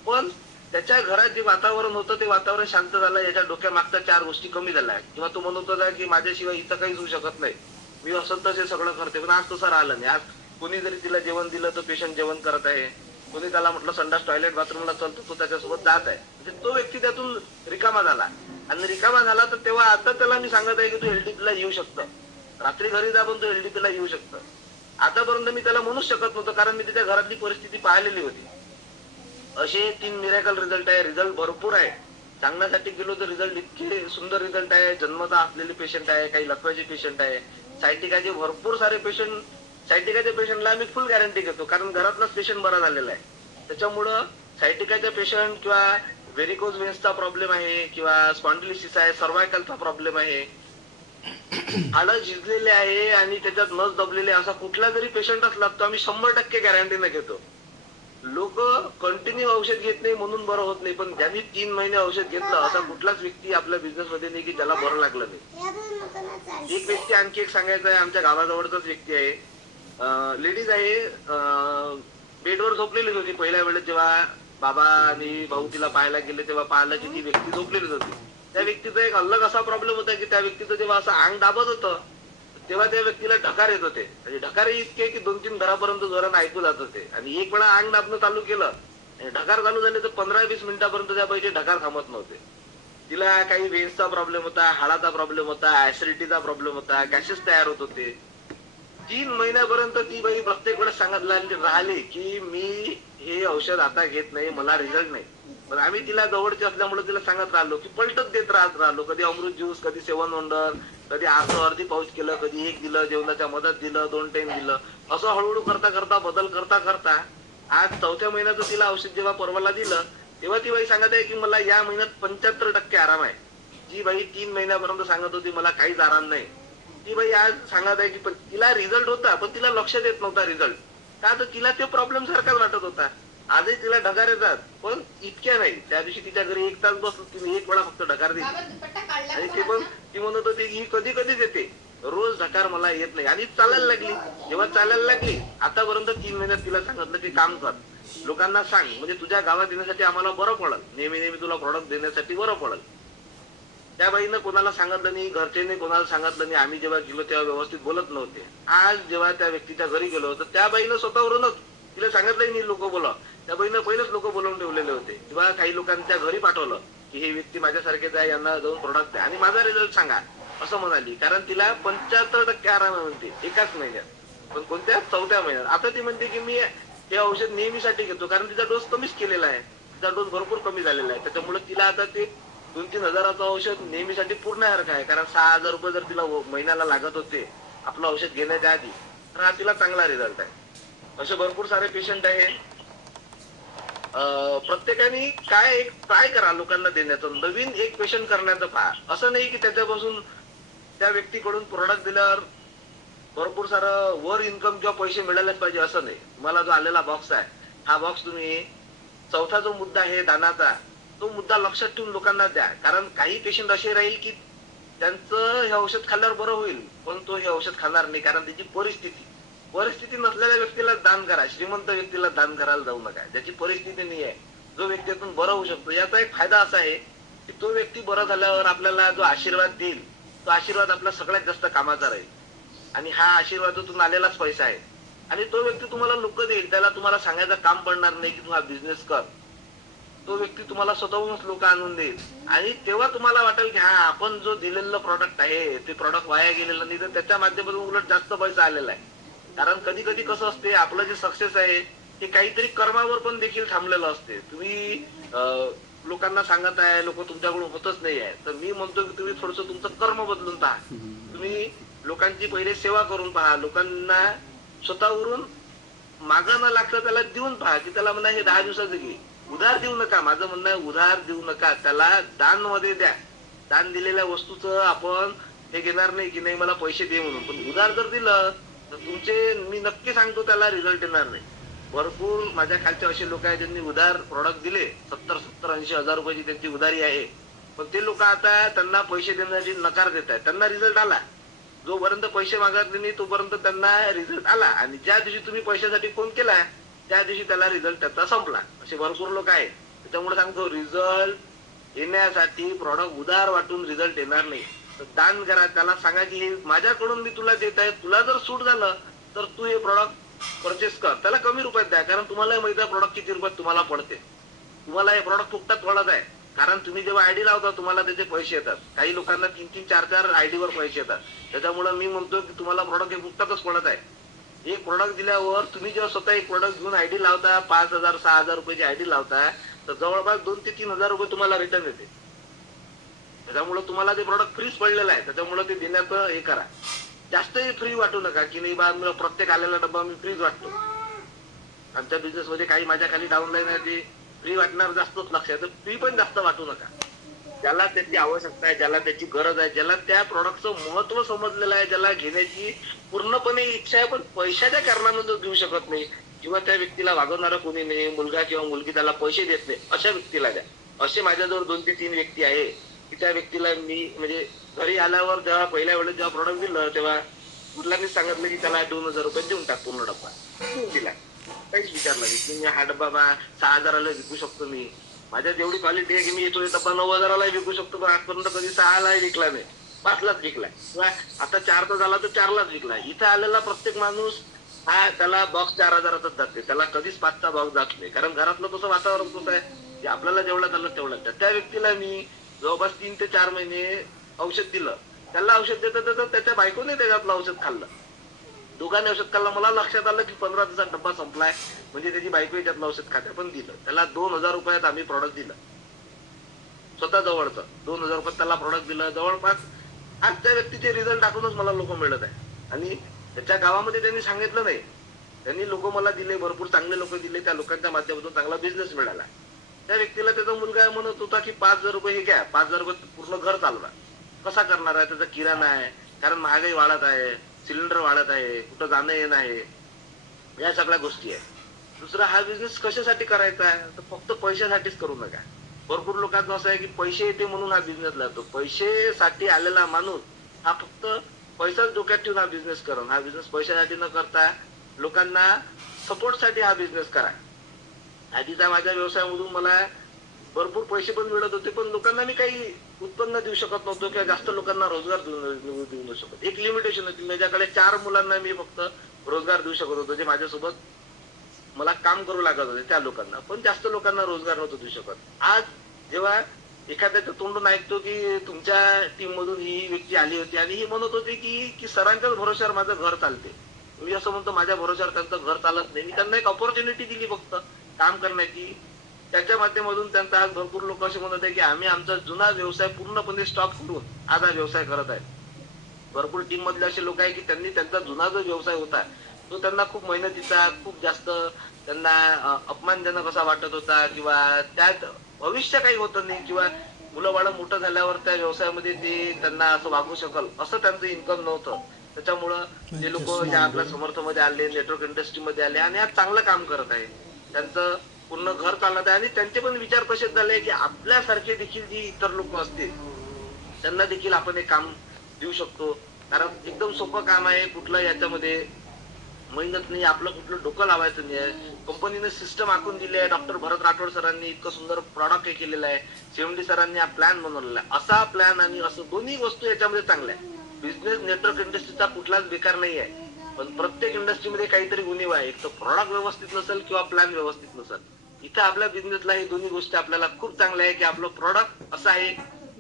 पण त्याच्या घरात जे वातावरण होतं ते वातावरण शांत झालं. याच्या डोक्यामागच्या 4 गोष्टी कमी झाल्या. किंवा तो म्हणत होता की माझ्याशिवाय इथं काहीच होऊ शकत नाही, मी असं तसे सगळं करते. पण आज तसं राहिलं नाही. आज कोणी जरी तिला जेवण दिलं तर पेशंट जेवण करत आहे, कोणी त्याला म्हटलं संडास टॉयलेट बाथरूमला चालतो तो त्याच्यासोबत जात आहे. म्हणजे तो व्यक्ती त्यातून रिकामा झाला. आणि रिकामा झाला तर तेव्हा आता त्याला मी सांगत आहे की तू एलडीपीला येऊ शकतं, रात्री घरी जा पण तू एलडीपीला येऊ शकतं. आतापर्यंत मी त्याला म्हणूच शकत नव्हतं, कारण मी त्याच्या घरातली परिस्थिती पाहिलेली होती. असे 3 मिरॅकल रिझल्ट आहे. रिझल्ट भरपूर आहे. सांगण्यासाठी गेलो तर रिझल्ट इतके सुंदर रिझल्ट आहे. जन्मता असलेले पेशंट आहे, काही लकवाचे पेशंट आहे, सायटिकाचे भरपूर सारे पेशंट. सायटिकाच्या पेशंटला आम्ही फुल गॅरंटी घेतो, कारण घरातलाच पेशंट बरा झालेला आहे. त्याच्यामुळं सायटिकाच्या पेशंट किंवा व्हेरिकोज वेन्सचा प्रॉब्लेम आहे, किंवा स्पॉन्डिलिसिस आहे, सर्वायकलचा प्रॉब्लेम आहे, हाडं झिजलेले आहे आणि त्याच्यात नस दबलेले, असा कुठला जरी पेशंट असला तर आम्ही 100% गॅरंटीने घेतो. लोक कंटिन्यू औषध घेत नाही म्हणून बरं होत नाही, पण ज्यांनी 3 महिने औषध घेतलं असा कुठलाच व्यक्ती आपल्या बिझनेस मध्ये नाही की त्याला बरं लागलं नाही. एक व्यक्ती आणखी एक सांगायचं आहे, आमच्या गावाजवळचाच व्यक्ती आहे, लेडीज आहे, बेडवर झोपलेलीच होती. पहिल्या वेळेस जेव्हा बाबा आणि भाऊ तिला पाहायला गेले तेव्हा पाहिलं की ती व्यक्ती झोपलेलीच होती. त्या व्यक्तीचा एक अलग असा प्रॉब्लेम होता की त्या व्यक्तीचं जेव्हा असं अंग दाबत होतं तेव्हा त्या व्यक्तीला ढकार येत होते. म्हणजे ढकार इतके की 2-3 घरापर्यंत जोरानं ऐकू जात होते. आणि एक वेळा अंग दाबणं चालू केलं आणि ढकार चालू झाले तर 15-20 मिनिटापर्यंत त्या बाईचे ढकार थांबत नव्हते. तिला काही वेन्सचा प्रॉब्लेम होता, हाडाचा प्रॉब्लेम होता, ऍसिडिटीचा प्रॉब्लेम होता, गॅसेस तयार होत होते. 3 महिन्यापर्यंत ती बाई प्रत्येक वेळेस सांगत राहिली की मी हे औषध आता घेत नाही, मला रिझल्ट नाही. पण आम्ही तिला जवळचे असल्यामुळे तिला सांगत राहिलो की पलटत देत राहिलो. कधी अमृत ज्यूस, कधी 7 वंडर, कधी अर्धी पाऊच केलं, कधी 1 दिलं, जेवणाच्या मदत दिलं, 2 टाइम दिलं. असं हळूहळू करता करता बदल करता करता आज 4थ्या महिन्याचं तिला औषध जेव्हा परवाला दिलं तेव्हा ती बाई सांगत आहे की मला या महिन्यात 75% आराम आहे. जी बाई 3 महिन्यापर्यंत सांगत होती मला काहीच आराम नाही, ती बाई आज सांगत आहे की पण तिला रिझल्ट होता, पण तिला लक्ष देत नव्हता रिझल्ट. का तर तिला ते प्रॉब्लेम सारखाच वाटत होता. आजही तिला ढगार येतात, पण इतक्या नाही. त्या दिवशी तिच्या घरी 1 तास बसलो, तिने 1 वेळा फक्त ढगार दिली. आणि ते पण ती म्हणत होती की ही कधी कधीच येते, रोज ढकार मला येत नाही. आणि चालायला लागली. जेव्हा चालायला लागली, आतापर्यंत 3 महिन्यात तिला सांगितलं की काम कर, लोकांना सांग, म्हणजे तुझ्या गावात येण्यासाठी आम्हाला बरं पडल, नेहमी नेहमी तुला प्रॉडक्ट देण्यासाठी बरं पडल. त्या बाईनं कोणाला सांगितलं नाही, घरच्याने कोणाला सांगितलं नाही. आम्ही जेव्हा गेलो तेव्हा व्यवस्थित बोलत नव्हते. आज जेव्हा त्या व्यक्तीच्या घरी गेलो तर त्या बाईनं स्वतःवरूनच, तिला सांगितलंही नाही लोक बोला, त्या बाईनं पहिलेच लोक बोलवून ठेवलेले होते. किंवा काही लोकांच्या घरी पाठवलं की हे व्यक्ती माझ्यासारखेच आहे, यांना जाऊन प्रोडक्ट द्या आणि माझा रिझल्ट सांगा असं म्हणाली. कारण तिला 75% आराम म्हणते एकाच महिन्यात, पण कोणत्या 4थ्या महिन्यात. आता ती म्हणते की मी हे औषध नेहमीसाठी घेतो, कारण तिचा डोस कमीच केलेला आहे, तिचा डोस भरपूर कमी झालेला आहे. त्याच्यामुळे तिला आता ते 2-3 हजाराचं औषध नेहमीसाठी पूर्णसारखं आहे. कारण 6,000 रुपये जर तिला महिन्याला लागत होते आपलं औषध घेण्याच्या आधी, तर हा तिला चांगला रिझल्ट आहे. असे भरपूर सारे पेशंट आहेत. प्रत्येकाने काय एक ट्राय करा लोकांना देण्याचं, नवीन एक पेशंट करण्याचं पहा. असं नाही की त्याच्यापासून त्या व्यक्तीकडून प्रोडक्ट दिल्यावर भरपूर सारं वर इन्कम किंवा पैसे मिळालेच पाहिजे असं नाही. तुम्हाला जो आलेला बॉक्स आहे, हा बॉक्स तुम्ही 4था जो मुद्दा आहे दानाचा, तो मुद्दा लक्षात ठेवून लोकांना द्या. कारण काही पेशंट असे राहील की त्यांचं हे औषध खाल्ल्यावर बरं होईल, पण तो हे औषध खाणार नाही, कारण त्याची परिस्थिती नसलेल्या व्यक्तीला दान करा, श्रीमंत व्यक्तीला दान करायला जाऊ नका. ज्याची परिस्थिती नाही आहे, जो व्यक्तीतून बरं होऊ शकतो. याचा एक फायदा असा आहे की तो व्यक्ती बरं झाल्यावर आपल्याला जो आशीर्वाद देईल, तो आशीर्वाद आपला सगळ्यात जास्त कामाचा राहील. आणि हा आशीर्वादातून आलेलाच पैसा आहे. आणि तो व्यक्ती तुम्हाला लोक देईल, त्याला तुम्हाला सांगायचं काम पडणार नाही की तू हा बिझनेस कर. तो व्यक्ती तुम्हाला स्वतःहूनच लोक आणून देईल. आणि तेव्हा तुम्हाला वाटेल की हा आपण जो दिलेलं प्रॉडक्ट आहे ते प्रॉडक्ट वाया गेलेलं नाही, तर त्याच्या माध्यमातून उलट जास्त पैसा आलेला आहे. कारण कधी कधी कसं असते, आपलं जे सक्सेस आहे ते काहीतरी कर्मावर पण देखील थांबलेलं असते. तुम्ही लोकांना सांगत आहे, लोक तुमच्याकडून होतच नाही आहे, तर मी म्हणतो की तुम्ही थोडस तुमचं कर्म बदलून पहा. तुम्ही लोकांची पहिले सेवा करून पहा, लोकांना स्वतःवरून मागं न लागतं त्याला देऊन पहा. की त्याला म्हणा हे 10 दिवसाचं घे, उधार देऊ नका. माझं म्हणणं आहे उधार देऊ नका, त्याला दान मध्ये द्या. दान दिलेल्या वस्तूचं आपण हे घेणार नाही की नाही मला पैसे दे म्हणून, पण उधार जर दिलं तर तुमचे, मी नक्की सांगतो, त्याला रिझल्ट येणार नाही. भरपूर माझ्या खालचे असे लोक आहेत ज्यांनी उधार प्रॉडक्ट दिले, 70-80 हजार रुपयाची त्यांची उधारी आहे, पण ते लोक आता त्यांना पैसे देण्याची नकार देत आहेत. त्यांना रिझल्ट आला, जोपर्यंत पैसे मागितले नाही तोपर्यंत त्यांना रिझल्ट आला. आणि ज्या दिवशी तुम्ही पैशासाठी फोन केला त्या दिवशी त्याला रिझल्ट त्याचा संपला. असे भरपूर लोक आहेत. त्याच्यामुळे सांगतो, रिझल्ट येण्यासाठी प्रॉडक्ट उधार वाटून रिझल्ट येणार नाही. तर दान करा, त्याला सांगा की हे माझ्याकडून मी तुला देत आहे, तुला जर सूट झालं तर तू हे प्रॉडक्ट परचेस कर. त्याला कमी रुपयात द्या, कारण तुम्हाला माहिती आहे प्रॉडक्ट किती रुपयात तुम्हाला पडते. तुम्हाला हे प्रॉडक्ट फुकटात पडत आहे, कारण तुम्ही जेव्हा आयडी लावता तुम्हाला त्याचे पैसे येतात. काही लोकांना 3-3, 4-4 आयडीवर पैसे येतात. त्याच्यामुळे मी म्हणतो की तुम्हाला प्रॉडक्ट हे फुकटातच पडत आहे. एक प्रोडक्ट दिल्यावर तुम्ही जेव्हा स्वतः एक प्रोडक्ट घेऊन आयडी लावता, 5,000, 6,000 रुपयाची आयडी लावता, तर जवळपास 2 ते 3 हजार रुपये तुम्हाला रिटर्न येते. त्याच्यामुळे तुम्हाला ते प्रोडक्ट फ्रीच पडलेलं आहे. त्याच्यामुळे ते देण्याचं हे करा. जास्तही फ्री वाटू नका की नाही बा मला प्रत्येक आलेला डब्बा मी फ्रीच वाटतो. आमच्या बिझनेस मध्ये काही माझ्या खाली डाऊनलाईन आहे ते फ्री वाटणार जास्तच लक्ष आहे, तर फ्री पण जास्त वाटू नका. ज्याला त्याची आवश्यकता आहे, ज्याला त्याची गरज आहे, ज्याला त्या प्रॉडक्टचं महत्व समजलेलं आहे, ज्याला घेण्याची पूर्णपणे इच्छा आहे पण पैशाच्या कारणानं जो देऊ शकत नाही, किंवा त्या व्यक्तीला वागवणारा कोणी नाही, मुलगा किंवा मुलगी त्याला पैसे देत नाही, अशा व्यक्तीला द्या. असे माझ्याजवळ 2 ते 3 व्यक्ती आहे की त्या व्यक्तीला मी म्हणजे घरी आल्यावर जेव्हा पहिल्या वेळेस जेव्हा प्रॉडक्ट दिलं तेव्हा मुलांनी सांगितलं की त्याला 2,000 रुपये देऊन टाक पूर्ण डब्बा. देऊन दिला, काहीच विचारलं नाही की मी हा डब्बा 6,000ला विकू शकतो. मी माझ्या जेवढी क्वालिटी आहे की मी येतो डब्बा 9,000ला विकू शकतो, पण आजपर्यंत कधी 6ला विकला नाही, 5लाच विकलाय, किंवा आता 4चा झाला तर 4लाच विकलाय. इथं आलेला प्रत्येक माणूस हा त्याला बॉक्स 4,000चाच जाते, त्याला कधीच 5चा बॉक्स जात नाही. कारण घरातलं तसं वातावरण कसं आहे की आपल्याला जेवढा झालं तेवढा. त्या व्यक्तीला मी जवळपास 3 ते 4 महिने औषध दिलं. त्याला औषध देता त्याच्या बायकोने त्याच्यातलं औषध खाल्लं, दोघांनी औषध खाल्लं. मला लक्षात आलं की 15 दिवसात डब्बा संपलाय, म्हणजे त्याची बायको याच्यातलं औषध खाते. पण दिलं त्याला 2,000 रुपयात आम्ही प्रॉडक्ट दिलं, स्वतः जवळचं 2,000 रुपयात त्याला प्रॉडक्ट दिलं. जवळपास आज त्या व्यक्तीचे रिझल्ट टाकूनच मला लोक मिळत आहे. आणि त्याच्या गावामध्ये त्यांनी सांगितलं नाही, त्यांनी लोक मला दिले, भरपूर चांगले लोक दिले, त्या लोकांच्या माध्यमातून चांगला बिझनेस मिळाला. त्या व्यक्तीला त्याचा मुलगा म्हणत होता की 5,000 रुपये हे घ्या, 5,000 रुपये पूर्ण घर चालवा. कसा करणार आहे, त्याचा किराणा आहे, कारण महागाई वाढत आहे, सिलेंडर वाढत आहे, कुठं जाणं येणं आहे, या सगळ्या गोष्टी आहे. दुसरा, हा बिझनेस कशासाठी करायचा आहे, तर फक्त पैशासाठीच करू नका. भरपूर लोकांचं असं आहे की पैसे येते म्हणून हा बिझनेस लागतो. पैसेसाठी आलेला माणूस हा फक्त पैसाच डोक्यात ठेवून हा बिझनेस करून, हा बिझनेस पैशासाठी न करता लोकांना सपोर्टसाठी हा बिझनेस करा. आधीचा माझ्या व्यवसायामधून मला भरपूर पैसे पण मिळत होते, पण लोकांना मी काही उत्पन्न देऊ शकत नव्हतो किंवा जास्त लोकांना रोजगार देऊ न शकत. एक लिमिटेशन होती. माझ्याकडे 4 मुलांना मी फक्त रोजगार देऊ शकत होतो, जे माझ्यासोबत मला काम करू लागत होते त्या लोकांना, पण जास्त लोकांना रोजगार नव्हतो देऊ शकत. आज जेव्हा एखाद्याचं तोंडून ऐकतो की तुमच्या टीम मधून ही व्यक्ती आली होती आणि ही म्हणत होती की सरांच्याच भरोश्यावर माझं घर चालते, मी असं म्हणतो माझ्या भरोश्यावर त्यांचं घर चालत नाही. मी त्यांना एक ऑपॉर्च्युनिटी दिली फक्त काम करण्याची. त्याच्या माध्यमातून त्यांचा आज भरपूर लोक असे म्हणत आहे की आम्ही आमचा जुना व्यवसाय पूर्णपणे स्टॉप करून आज हा व्यवसाय करत आहे. भरपूर टीम मधले असे लोक आहे की त्यांनी त्यांचा जुना जो व्यवसाय होता तो त्यांना खूप मेहनतीचा, खूप जास्त त्यांना अपमानजनक असा वाटत होता, किंवा त्यात भविष्य काही होतं नाही, किंवा मुलं बाळ मोठं झाल्यावर त्या व्यवसायामध्ये ते त्यांना असं वागू शकल असं त्यांचं इन्कम नव्हतं. त्याच्यामुळं जे लोक या आपल्या समर्थमध्ये आले, नेटवर्क इंडस्ट्रीमध्ये आले आणि आज चांगलं काम करत आहे, त्यांचं पूर्ण घर चालत आहे. आणि त्यांचे पण विचार तसेच झाले की आपल्यासारखे देखील जी इतर लोक असतील त्यांना देखील आपण एक काम देऊ शकतो. कारण एकदम सोपं काम आहे, कुठलं याच्यामध्ये मेहनत नाही, आपलं कुठलं डोकं लावायचं नाही. कंपनीने सिस्टम आखून दिली आहे. डॉक्टर भरत राठोड सरांनी इतकं सुंदर प्रॉडक्ट हे केलेलं आहे, CMD सरांनी हा प्लॅन बनवलेला आहे. असा प्लॅन आणि असं दोन्ही वस्तू याच्यामध्ये चांगल्या आहे. बिझनेस नेटवर्क इंडस्ट्रीचा कुठलाच बेकार नाही आहे, पण प्रत्येक इंडस्ट्रीमध्ये काहीतरी उणीव आहे. एक तर प्रॉडक्ट व्यवस्थित नसेल किंवा प्लॅन व्यवस्थित नसेल. इथं आपल्या बिझनेसला हे दोन्ही गोष्टी आपल्याला खूप चांगल्या आहे की आपलं प्रॉडक्ट असं आहे,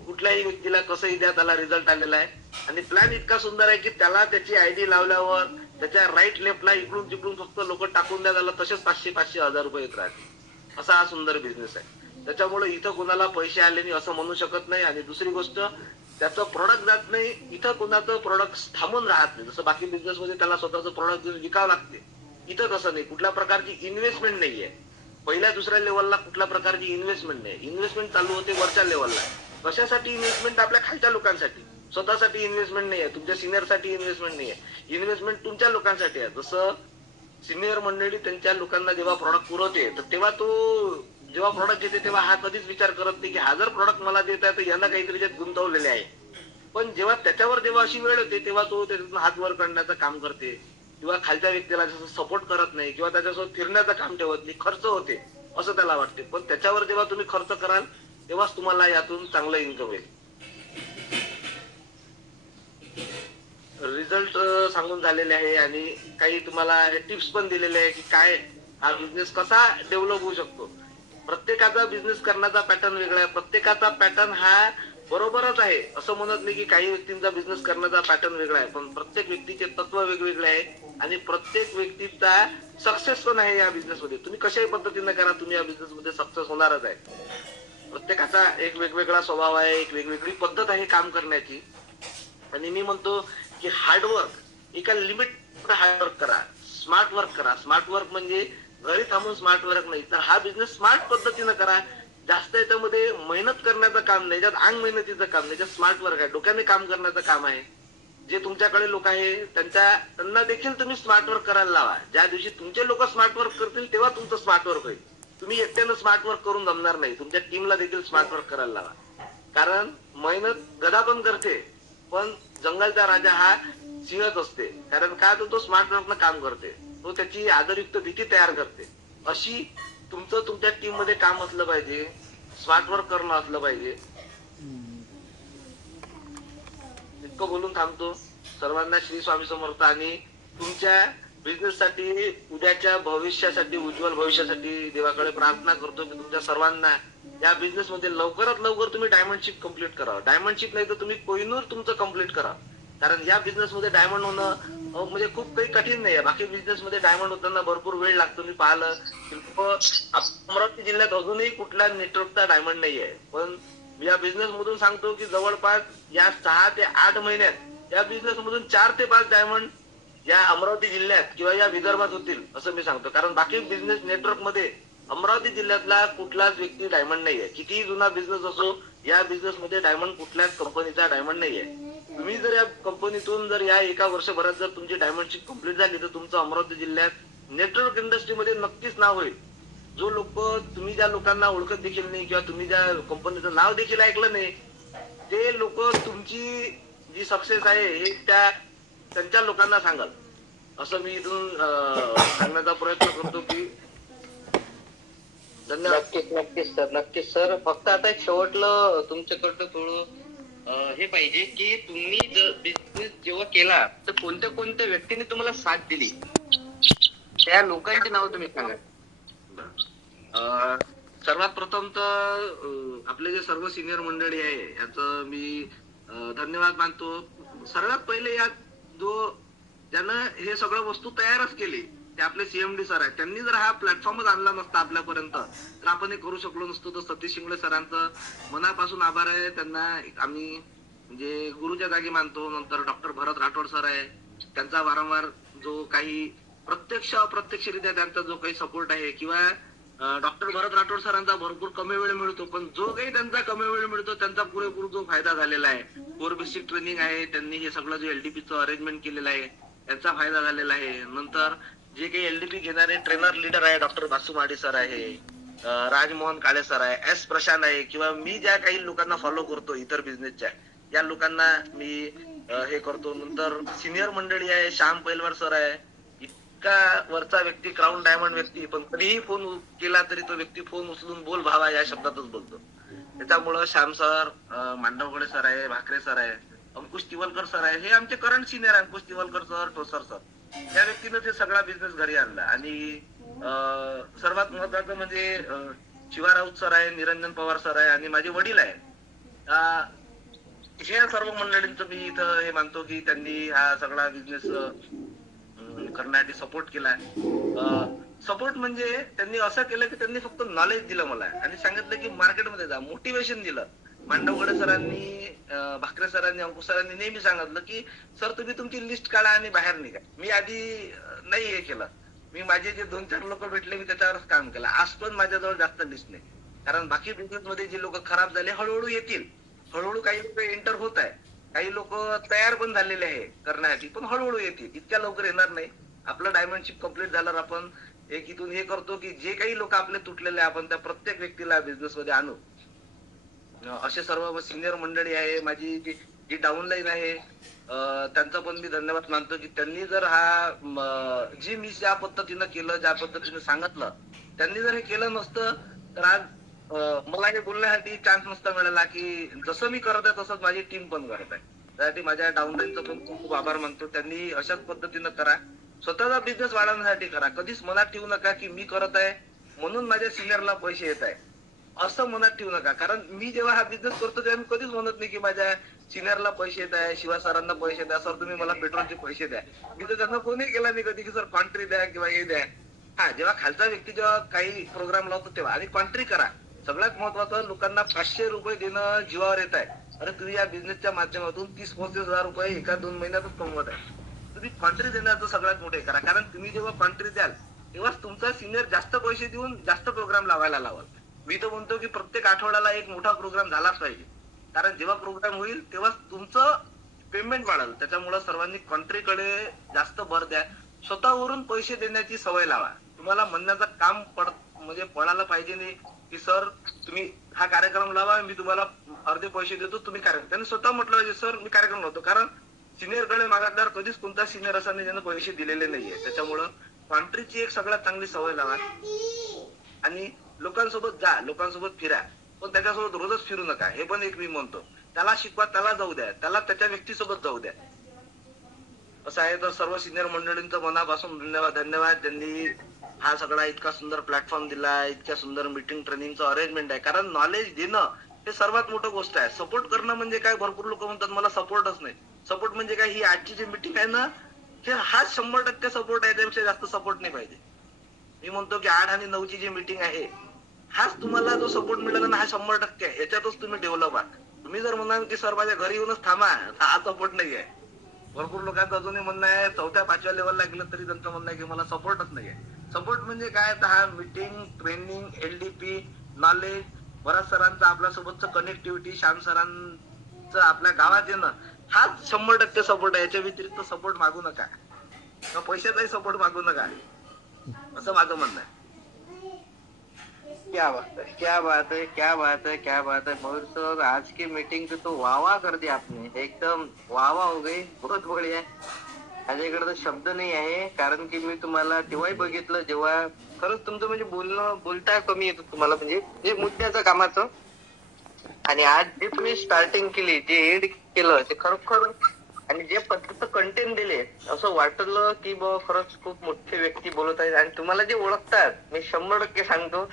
कुठल्याही व्यक्तीला कसंही द्या त्याला रिझल्ट आलेला आहे, आणि प्लॅन इतका सुंदर आहे की त्याला त्याची आयडी लावल्यावर त्याच्या राईट लेफ्टला इकडून तिकडून फक्त लोक टाकून द्या त्याला, तसेच 500-500 हजार रुपये येत राहतील. असा हा सुंदर बिझनेस आहे. त्याच्यामुळे इथं कोणाला पैसे आले नाही असं म्हणू शकत नाही. आणि दुसरी गोष्ट, त्याचं प्रोडक्ट जात नाही, इथं कोणाचं प्रोडक्ट थांबून राहत नाही. जसं बाकी बिझनेस मध्ये त्याला स्वतःचं प्रोडक्ट विकावं लागते, इथं तसं नाही. कुठल्या प्रकारची इन्व्हेस्टमेंट नाहीये. पहिल्या दुसऱ्या लेवलला कुठल्या प्रकारची इन्व्हेस्टमेंट नाही. इन्व्हेस्टमेंट चालू होते वरच्या लेवलला. कशासाठी इन्व्हेस्टमेंट? आपल्या खालच्या लोकांसाठी. स्वतःसाठी इन्व्हेस्टमेंट नाहीये, तुमच्या सिनियरसाठी इन्व्हेस्टमेंट नाहीये. इन्व्हेस्टमेंट तुमच्या लोकांसाठी आहे. जसं सिनियर मंडळी त्यांच्या लोकांना जेव्हा प्रॉडक्ट पुरवते, तर तेव्हा तो जेव्हा प्रॉडक्ट घेते तेव्हा हा कधीच विचार करत नाही की हा जर प्रॉडक्ट मला देत आहे तर यांना काहीतरी त्यात गुंतवलेले आहे. पण जेव्हा अशी वेळ होते तेव्हा तो त्याच्यातून हात वर काढण्याचं काम करते, किंवा खालच्या व्यक्तीला जसं सपोर्ट करत नाही, किंवा त्याच्यासोबत फिरण्याचं काम ठेवत नाही, खर्च होते असं त्याला वाटते. पण त्याच्यावर जेव्हा तुम्ही खर्च कराल तेव्हाच तुम्हाला यातून चांगलं इन्कम येईल. रिझल्ट सांगून झालेले आहे आणि काही तुम्हाला टिप्स पण दिलेले आहे की काय हा बिझनेस कसा डेव्हलप होऊ शकतो. प्रत्येकाचा बिझनेस करण्याचा पॅटर्न वेगळा आहे. प्रत्येकाचा पॅटर्न हा बरोबरच आहे असं म्हणत नाही की काही व्यक्तींचा बिझनेस करण्याचा पॅटर्न वेगळा आहे, पण प्रत्येक व्यक्तीचे तत्व वेगवेगळे आहे आणि प्रत्येक व्यक्तीचा सक्सेस पण आहे या बिझनेसमध्ये. तुम्ही कशाही पद्धतीने करा, तुम्ही या बिझनेसमध्ये सक्सेस होणारच आहे. प्रत्येकाचा एक वेगवेगळा स्वभाव आहे, एक वेगवेगळी पद्धत आहे काम करण्याची. आणि मी म्हणतो की हार्डवर्क एका लिमिट हार्डवर्क करा, स्मार्ट वर्क करा. स्मार्ट वर्क म्हणजे घरी थांबून स्मार्ट वर्क नाही, तर हा बिझनेस स्मार्ट पद्धतीनं करा. जास्त याच्यामध्ये मेहनत करण्याचं काम नाही, याच्यात अंग मेहनतीचं काम नाही, याच्यात स्मार्ट वर्क आहे, डोक्याने काम करण्याचं काम आहे. जे तुमच्याकडे लोक आहे त्यांना देखील तुम्ही स्मार्ट वर्क करायला लावा. ज्या दिवशी तुमचे लोक स्मार्ट वर्क करतील तेव्हा तुमचं स्मार्ट वर्क होईल. तुम्ही एकट्यानं स्मार्ट वर्क करून जमणार नाही, तुमच्या टीमला देखील स्मार्ट वर्क करायला लावा. कारण मेहनत गधा पण करते, पण जंगलचा राजा हा सिंहच असते. कारण का, तो स्मार्ट वर्कनं काम करते, तो त्याची आदरयुक्त भीती तयार करते. अशी तुमचं तुमच्या टीम मध्ये काम असलं पाहिजे, स्मार्ट वर्क करणं असलं पाहिजे. इतकं बोलून थांबतो. सर्वांना श्री स्वामी समर्थ. आणि तुमच्या बिझनेस साठी, उद्याच्या भविष्यासाठी, उज्ज्वल भविष्यासाठी देवाकडे प्रार्थना करतो की तुमच्या सर्वांना या बिझनेस मध्ये लवकरात लवकर तुम्ही डायमंडशिप कम्प्लीट करा. डायमंडशिप नाही तर तुम्ही कोहिनूर तुमचं कम्प्लीट करा. कारण या बिझनेस मध्ये डायमंड होणं म्हणजे खूप काही कठीण नाही आहे. बाकी बिझनेस मध्ये डायमंड होताना भरपूर वेळ लागतो. मी पाहिलं अमरावती जिल्ह्यात अजूनही कुठल्या नेटवर्कचा डायमंड नाही आहे, पण या बिझनेस मधून सांगतो की जवळपास या 6 ते 8 महिन्यात या बिझनेस मधून 4 ते 5 डायमंड या अमरावती जिल्ह्यात किंवा या विदर्भात होतील असं मी सांगतो. कारण बाकी बिझनेस नेटवर्क मध्ये अमरावती जिल्ह्यातला कुठलाच व्यक्ती डायमंड नाहीये. कितीही जुना बिझनेस असो, या बिझनेस मध्ये डायमंड कुठल्याच कंपनीचा डायमंड नाहीये. तुम्ही जर या कंपनीतून जर या एका वर्षभरात जर तुमची डायमंडशिप कंप्लीट झाली तर तुमचं अमरावती जिल्ह्यात नेटवर्क इंडस्ट्रीमध्ये नक्कीच नाव होईल. जो लोक तुम्ही ज्या लोकांना ओळखत देखील नाही किंवा तुम्ही ज्या कंपनीचं नाव देखील ऐकलं नाही, ते लोक तुमची जी सक्सेस आहे हे त्यांच्या लोकांना सांगाल, असं मी इथून सांगण्याचा प्रयत्न करतो की धन्यवाद. नक्कीच सर. फक्त आता एक शेवटलं तुमच्याकडनं थोडं हे पाहिजे की तुम्ही जर बिझनेस जेव्हा केला तर कोणत्या कोणत्या व्यक्तीने तुम्हाला साथ दिली, त्या लोकांची नाव तुम्ही सांगा. सर्वात प्रथम तर आपले जे सर्व सिनियर मंडळी आहे याचं मी धन्यवाद मानतो. सर्वात पहिले या ज्यानं हे सगळं वस्तू तयारच केली ते आपले सीएमडी सर आहेत. त्यांनी जर हा प्लॅटफॉर्मच आणला नसता आपल्यापर्यंत तर आपण हे करू शकलो नसतो. तर सतीश शिंगळे सरांचं मनापासून आभार आहे. त्यांना आम्ही म्हणजे गुरुच्या जागी मानतो. नंतर डॉक्टर भरत राठोड सर आहे, त्यांचा वारंवार जो काही प्रत्यक्ष अप्रत्यक्षरित्या त्यांचा जो काही सपोर्ट आहे, किंवा डॉक्टर भरत राठोड सरांचा भरपूर कमी वेळ मिळतो पण जो काही त्यांचा कमी वेळ मिळतो त्यांचा पुरेपूर जो फायदा झालेला आहे. कोर बेसिक ट्रेनिंग आहे, त्यांनी हे सगळं जो एलडीपीचं अरेंजमेंट केलेलं आहे त्याचा फायदा झालेला आहे. नंतर जे काही एलडीपी घेणारे ट्रेनर लीडर आहे, डॉक्टर बासू माडी सर आहे, राजमोहन काळे सर आहे, एस प्रशांत आहे, किंवा मी ज्या काही लोकांना फॉलो करतो इतर बिझनेसच्या या लोकांना मी हे करतो. नंतर सिनियर मंडळी आहे, श्याम पैलवार सर आहे. इतका वरचा व्यक्ती, क्राऊन डायमंड व्यक्ती, पण कधीही फोन केला तरी तो व्यक्ती फोन उचलून बोल भावा या शब्दातच बोलतो. त्याच्यामुळं श्याम सर, मांडवगडे सर आहे, भाकरे सर आहे, अंकुश तिवलकर सर आहे, हे आमचे करंट सिनियर आहे. अंकुश तिवलकर सर, ठोसर सर, या व्यक्तीनं ते सगळा बिझनेस घरी आणला. आणि सर्वात महत्वाचं म्हणजे शिवा राऊत सर आहे, निरंजन पवार सर आहे, आणि माझे वडील आहे. हे सर्व मंडळींचं मी इथं हे मानतो की त्यांनी हा सगळा बिझनेस करण्यासाठी सपोर्ट केला. सपोर्ट म्हणजे त्यांनी असं केलं की त्यांनी फक्त नॉलेज दिलं मला आणि सांगितलं की मार्केटमध्ये जा, मोटिवेशन दिलं. मांडवगडे सरांनी, भाकरे सरांनी, अंकुश सरांनी नेहमी सांगितलं की सर तुम्ही तुमची लिस्ट काढा आणि बाहेर निघा. मी आधी नाही हे केलं. मी माझे जे 2-4 लोक भेटले मी त्याच्यावरच काम केलं. आज पण माझ्याजवळ जास्त लिस्ट नाही, कारण बाकी बिझनेस मध्ये जे लोक खराब झाले हळूहळू येतील. हळूहळू काही लोक एंटर होत आहे, काही लोक तयार पण झालेले आहे करण्यासाठी, पण हळूहळू येतील, इतक्या लवकर येणार नाही. आपलं डायमंडशिप कम्प्लीट झाल्यावर आपण एक इथून हे करतो की जे काही लोक आपले तुटलेले आपण त्या प्रत्येक व्यक्तीला बिझनेस मध्ये आणू. असे सर्व सिनियर मंडळी आहे. माझी जी डाऊनलाईन आहे त्यांचा पण मी धन्यवाद मानतो की त्यांनी जर हा जी मी ज्या पद्धतीनं केलं, ज्या पद्धतीने सांगितलं, त्यांनी जर हे केलं नसतं तर आज मला हे बोलण्यासाठी चान्स नसता मिळाला की जसं मी करत आहे तसंच माझी टीम पण करत आहे. त्यासाठी माझ्या डाऊनलाईनचा पण खूप खूप आभार मानतो. त्यांनी अशाच पद्धतीनं करा, स्वतःचा बिझनेस वाढवण्यासाठी करा. कधीच मनात ठेवू नका की मी करत आहे म्हणून माझ्या सिनियरला पैसे येत आहे, असं मनात ठेवू नका. कारण मी जेव्हा हा बिझनेस करतो तेव्हा मी कधीच म्हणत नाही की माझ्या सिनियरला पैसे येत आहे, शिवा सरांना पैसे द्या, सर तुम्ही मला पेट्रोलचे पैसे द्या. मी तर त्यांना फोनही केला नाही कधी की सर कॉन्ट्री द्या किंवा हे द्या. हा, जेव्हा खालचा व्यक्ती जेव्हा काही प्रोग्राम लावतो तेव्हा, आणि कॉन्ट्री करा. सगळ्यात महत्वाचं, लोकांना 500 रुपये देणं जीवावर येत आहे. अरे तुम्ही या बिझनेसच्या माध्यमातून 30-35 हजार रुपये एका 2 महिन्यातच कमवत आहे. तुम्ही कॉन्ट्री देण्याचं सगळ्यात मोठे करा, कारण तुम्ही जेव्हा कॉन्ट्री द्याल तेव्हाच तुमचा सिनियर जास्त पैसे देऊन जास्त प्रोग्राम लावायला लावाल. मी तर म्हणतो की प्रत्येक आठवड्याला एक मोठा प्रोग्राम झालाच पाहिजे, कारण जेव्हा प्रोग्राम होईल तेव्हाच तुमचं पेमेंट वाढेल. त्याच्यामुळे सर्वांनी कॉन्ट्रीकडे जास्त भर द्या. स्वतःवरून पैसे देण्याची सवय लावा. तुम्हाला म्हणण्याचं काम म्हणजे पडायला पाहिजे नाही की सर तुम्ही हा कार्यक्रम लावा, मी तुम्हाला अर्धे पैसे देतो, तुम्ही कार्यक्रम. त्यांनी स्वतः म्हटलं पाहिजे सर मी कार्यक्रम लावतो, कारण सिनियर कडे मागितल्यावर कधीच कोणता सिनियर असा नाही ज्यानं पैसे दिलेले नाहीये. त्याच्यामुळं कॉन्ट्रीची एक सगळ्यात चांगली सवय लावा आणि लोकांसोबत जा, लोकांसोबत फिरा, पण त्याच्यासोबत रोजच फिरू नका. हे पण एक मी म्हणतो. त्याला शिकवा, त्याला जाऊ द्या, त्याला त्याच्या व्यक्तीसोबत जाऊ द्या, असं आहे. तर सर्व सिनियर मंडळींचं मनापासून धन्यवाद. त्यांनी हा सगळा इतका सुंदर प्लॅटफॉर्म दिला, इतक्या सुंदर मीटिंग ट्रेनिंगचं अरेंजमेंट आहे. कारण नॉलेज देणं हे सर्वात मोठं गोष्ट आहे. सपोर्ट करणं म्हणजे काय, भरपूर लोक म्हणतात मला सपोर्टच नाही. सपोर्ट म्हणजे काय, ही आजची जी मीटिंग आहे ना, हे हाच 100% सपोर्ट आहे, त्यापेक्षा जास्त सपोर्ट नाही पाहिजे. मी म्हणतो की 8 आणि 9ची जी मीटिंग आहे, हाच तुम्हाला जो सपोर्ट मिळाला ना, हा 100% आहे. याच्यातच तुम्ही डेव्हलप व्हा. तुम्ही जर म्हणाल की सर माझ्या घरी येऊनच थांबा, हा सपोर्ट नाही आहे. भरपूर लोकांचं अजूनही म्हणणं आहे, 4थ्या-5व्या लेवलला गेलं तरी त्यांचं म्हणणं आहे की मला सपोर्टच नाही आहे. सपोर्ट म्हणजे काय, तर हा मीटिंग, ट्रेनिंग, एलडीपी, नॉलेज, भरत सरांचं आपल्यासोबतचं कनेक्टिव्हिटी, श्याम सरांचं तुमचं आपल्या गावात येणं हाच 100% सपोर्ट आहे. याच्या व्यतिरिक्त सपोर्ट मागू नका किंवा पैशाचाही सपोर्ट मागू नका, असं माझं म्हणणं आहे. क्या बात है, क्या बात है, क्या बात है, क्या बात है मयूर सर, आज की मीटिंग तो वाह वाह कर दी आपने, एकदम वाह वाह हो गई, बहुत बढ़िया. माझ्याकडे तर शब्द नाही आहे, कारण की मी तुम्हाला तेव्हाही बघितलं जेव्हा खरंच तुमचं म्हणजे बोलता कमी येतं तुम्हाला, म्हणजे जे मुद्द्याचं कामाचं, आणि आज जे तुम्ही स्टार्टिंग केली, जे एड केलं ते खरोखर, आणि जे पद्धतीचं कंटेंट दिले, असं वाटलं की खरंच खूप मोठे व्यक्ती बोलत आहेत. आणि तुम्हाला जे ओळखतात, मी 100% सांगतो,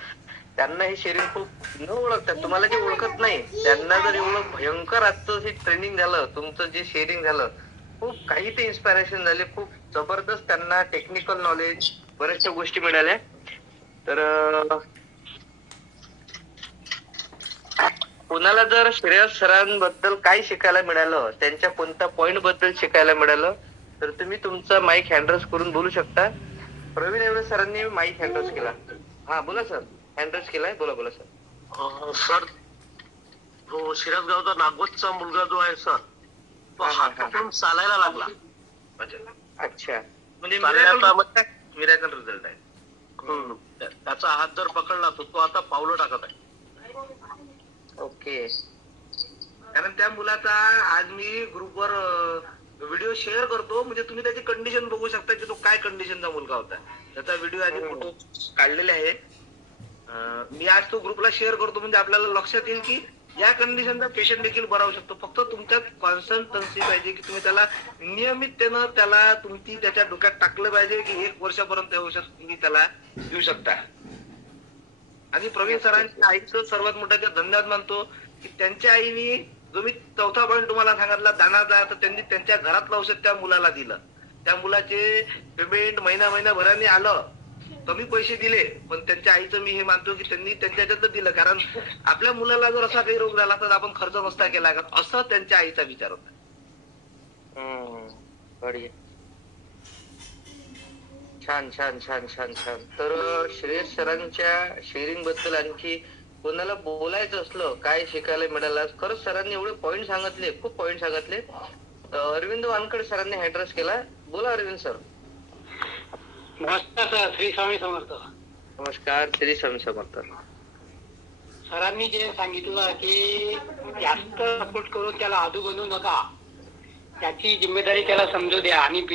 त्यांना हे शेअरिंग खूप न ओळखतात. तुम्हाला जे ओळखत नाही त्यांना जर एवढं भयंकर आजचं हे ट्रेनिंग झालं, तुमचं जे शेअरिंग झालं, खूप काही ते इन्स्पायरेशन झाले, खूप जबरदस्त त्यांना टेक्निकल नॉलेज, बऱ्याचशा गोष्टी मिळाल्या. तर कोणाला जर श्रेयस सरांबद्दल काय शिकायला मिळालं, त्यांच्या कोणत्या पॉइंट बद्दल शिकायला मिळालं, तर तुम्ही तुमचा माईक हँडरेस करून बोलू शकता. प्रवीण एवढे सरांनी माईक हँडरेस केला. हा बोला सर, हँडरेस केलाय, बोला सर. सर, तो शिरसगावचा नागवतचा मुलगा जो आहे सर, तो हात पकडून चालायला लागला. अच्छा, म्हणजे मिरॅकल रिझल्ट आहे. त्याचा हात जर पकडला तर तो आता पावलं टाकत आहे. ओके. कारण त्या मुलाचा आज मी ग्रुपवर व्हिडिओ शेअर करतो, म्हणजे तुम्ही त्याची कंडिशन बघू शकता की तो काय कंडिशनचा मुलगा होता. त्याचा व्हिडिओ आणि फोटो काढलेले आहे. मी आज तो ग्रुपला शेअर करतो, म्हणजे आपल्याला लक्षात येईल की या कंडिशनचा पेशंट देखील बरा होऊ शकतो. फक्त तुमच्यात कॉन्सन्ट्रन्सी पाहिजे की तुम्ही त्याला नियमिततेनं तुम्ही त्याच्या डोक्यात टाकलं पाहिजे की 1 वर्षापर्यंत तुम्ही त्याला देऊ शकता. आणि प्रवीण सरांच्या आईचं सर्वात मोठा धन्यवाद मानतो की त्यांच्या आईने जो मी 4था पॉईंट तुम्हाला सांगितला दानाचा, तर त्यांनी त्यांच्या घरातलं औषध त्या मुलाला दिलं. त्या मुलाचे पेमेंट महिनाभराने आलं, कमी पैसे दिले, पण त्यांच्या आईचं मी हे मानतो की त्यांनी त्यांच्या ह्याच्यात दिलं. कारण आपल्या मुलाला जर असा काही रोग झाला तर आपण खर्च नसता केला का, असं त्यांच्या आईचा विचार होता. बढिया, छान छान छान छान छान. तर श्रेयस सरांच्या शेअरिंग बद्दल आणखी कोणाला बोलायचं असलं, काय शिकायला मिळालं, खरंच सरांनी एवढे पॉइंट सांगितले, खूप पॉइंट सांगितले. अरविंद वानखडे सरांनी हँडरेस केला. बोला अरविंद सर. नमस्कार सर, श्री स्वामी समर्थ. नमस्कार, श्री स्वामी समर्थ. सरांनी जे सांगितलं की जास्त सपोर्ट करून त्याला आदू बनवू नका, त्याची जिम्मेदारी त्याला समजू द्या आणि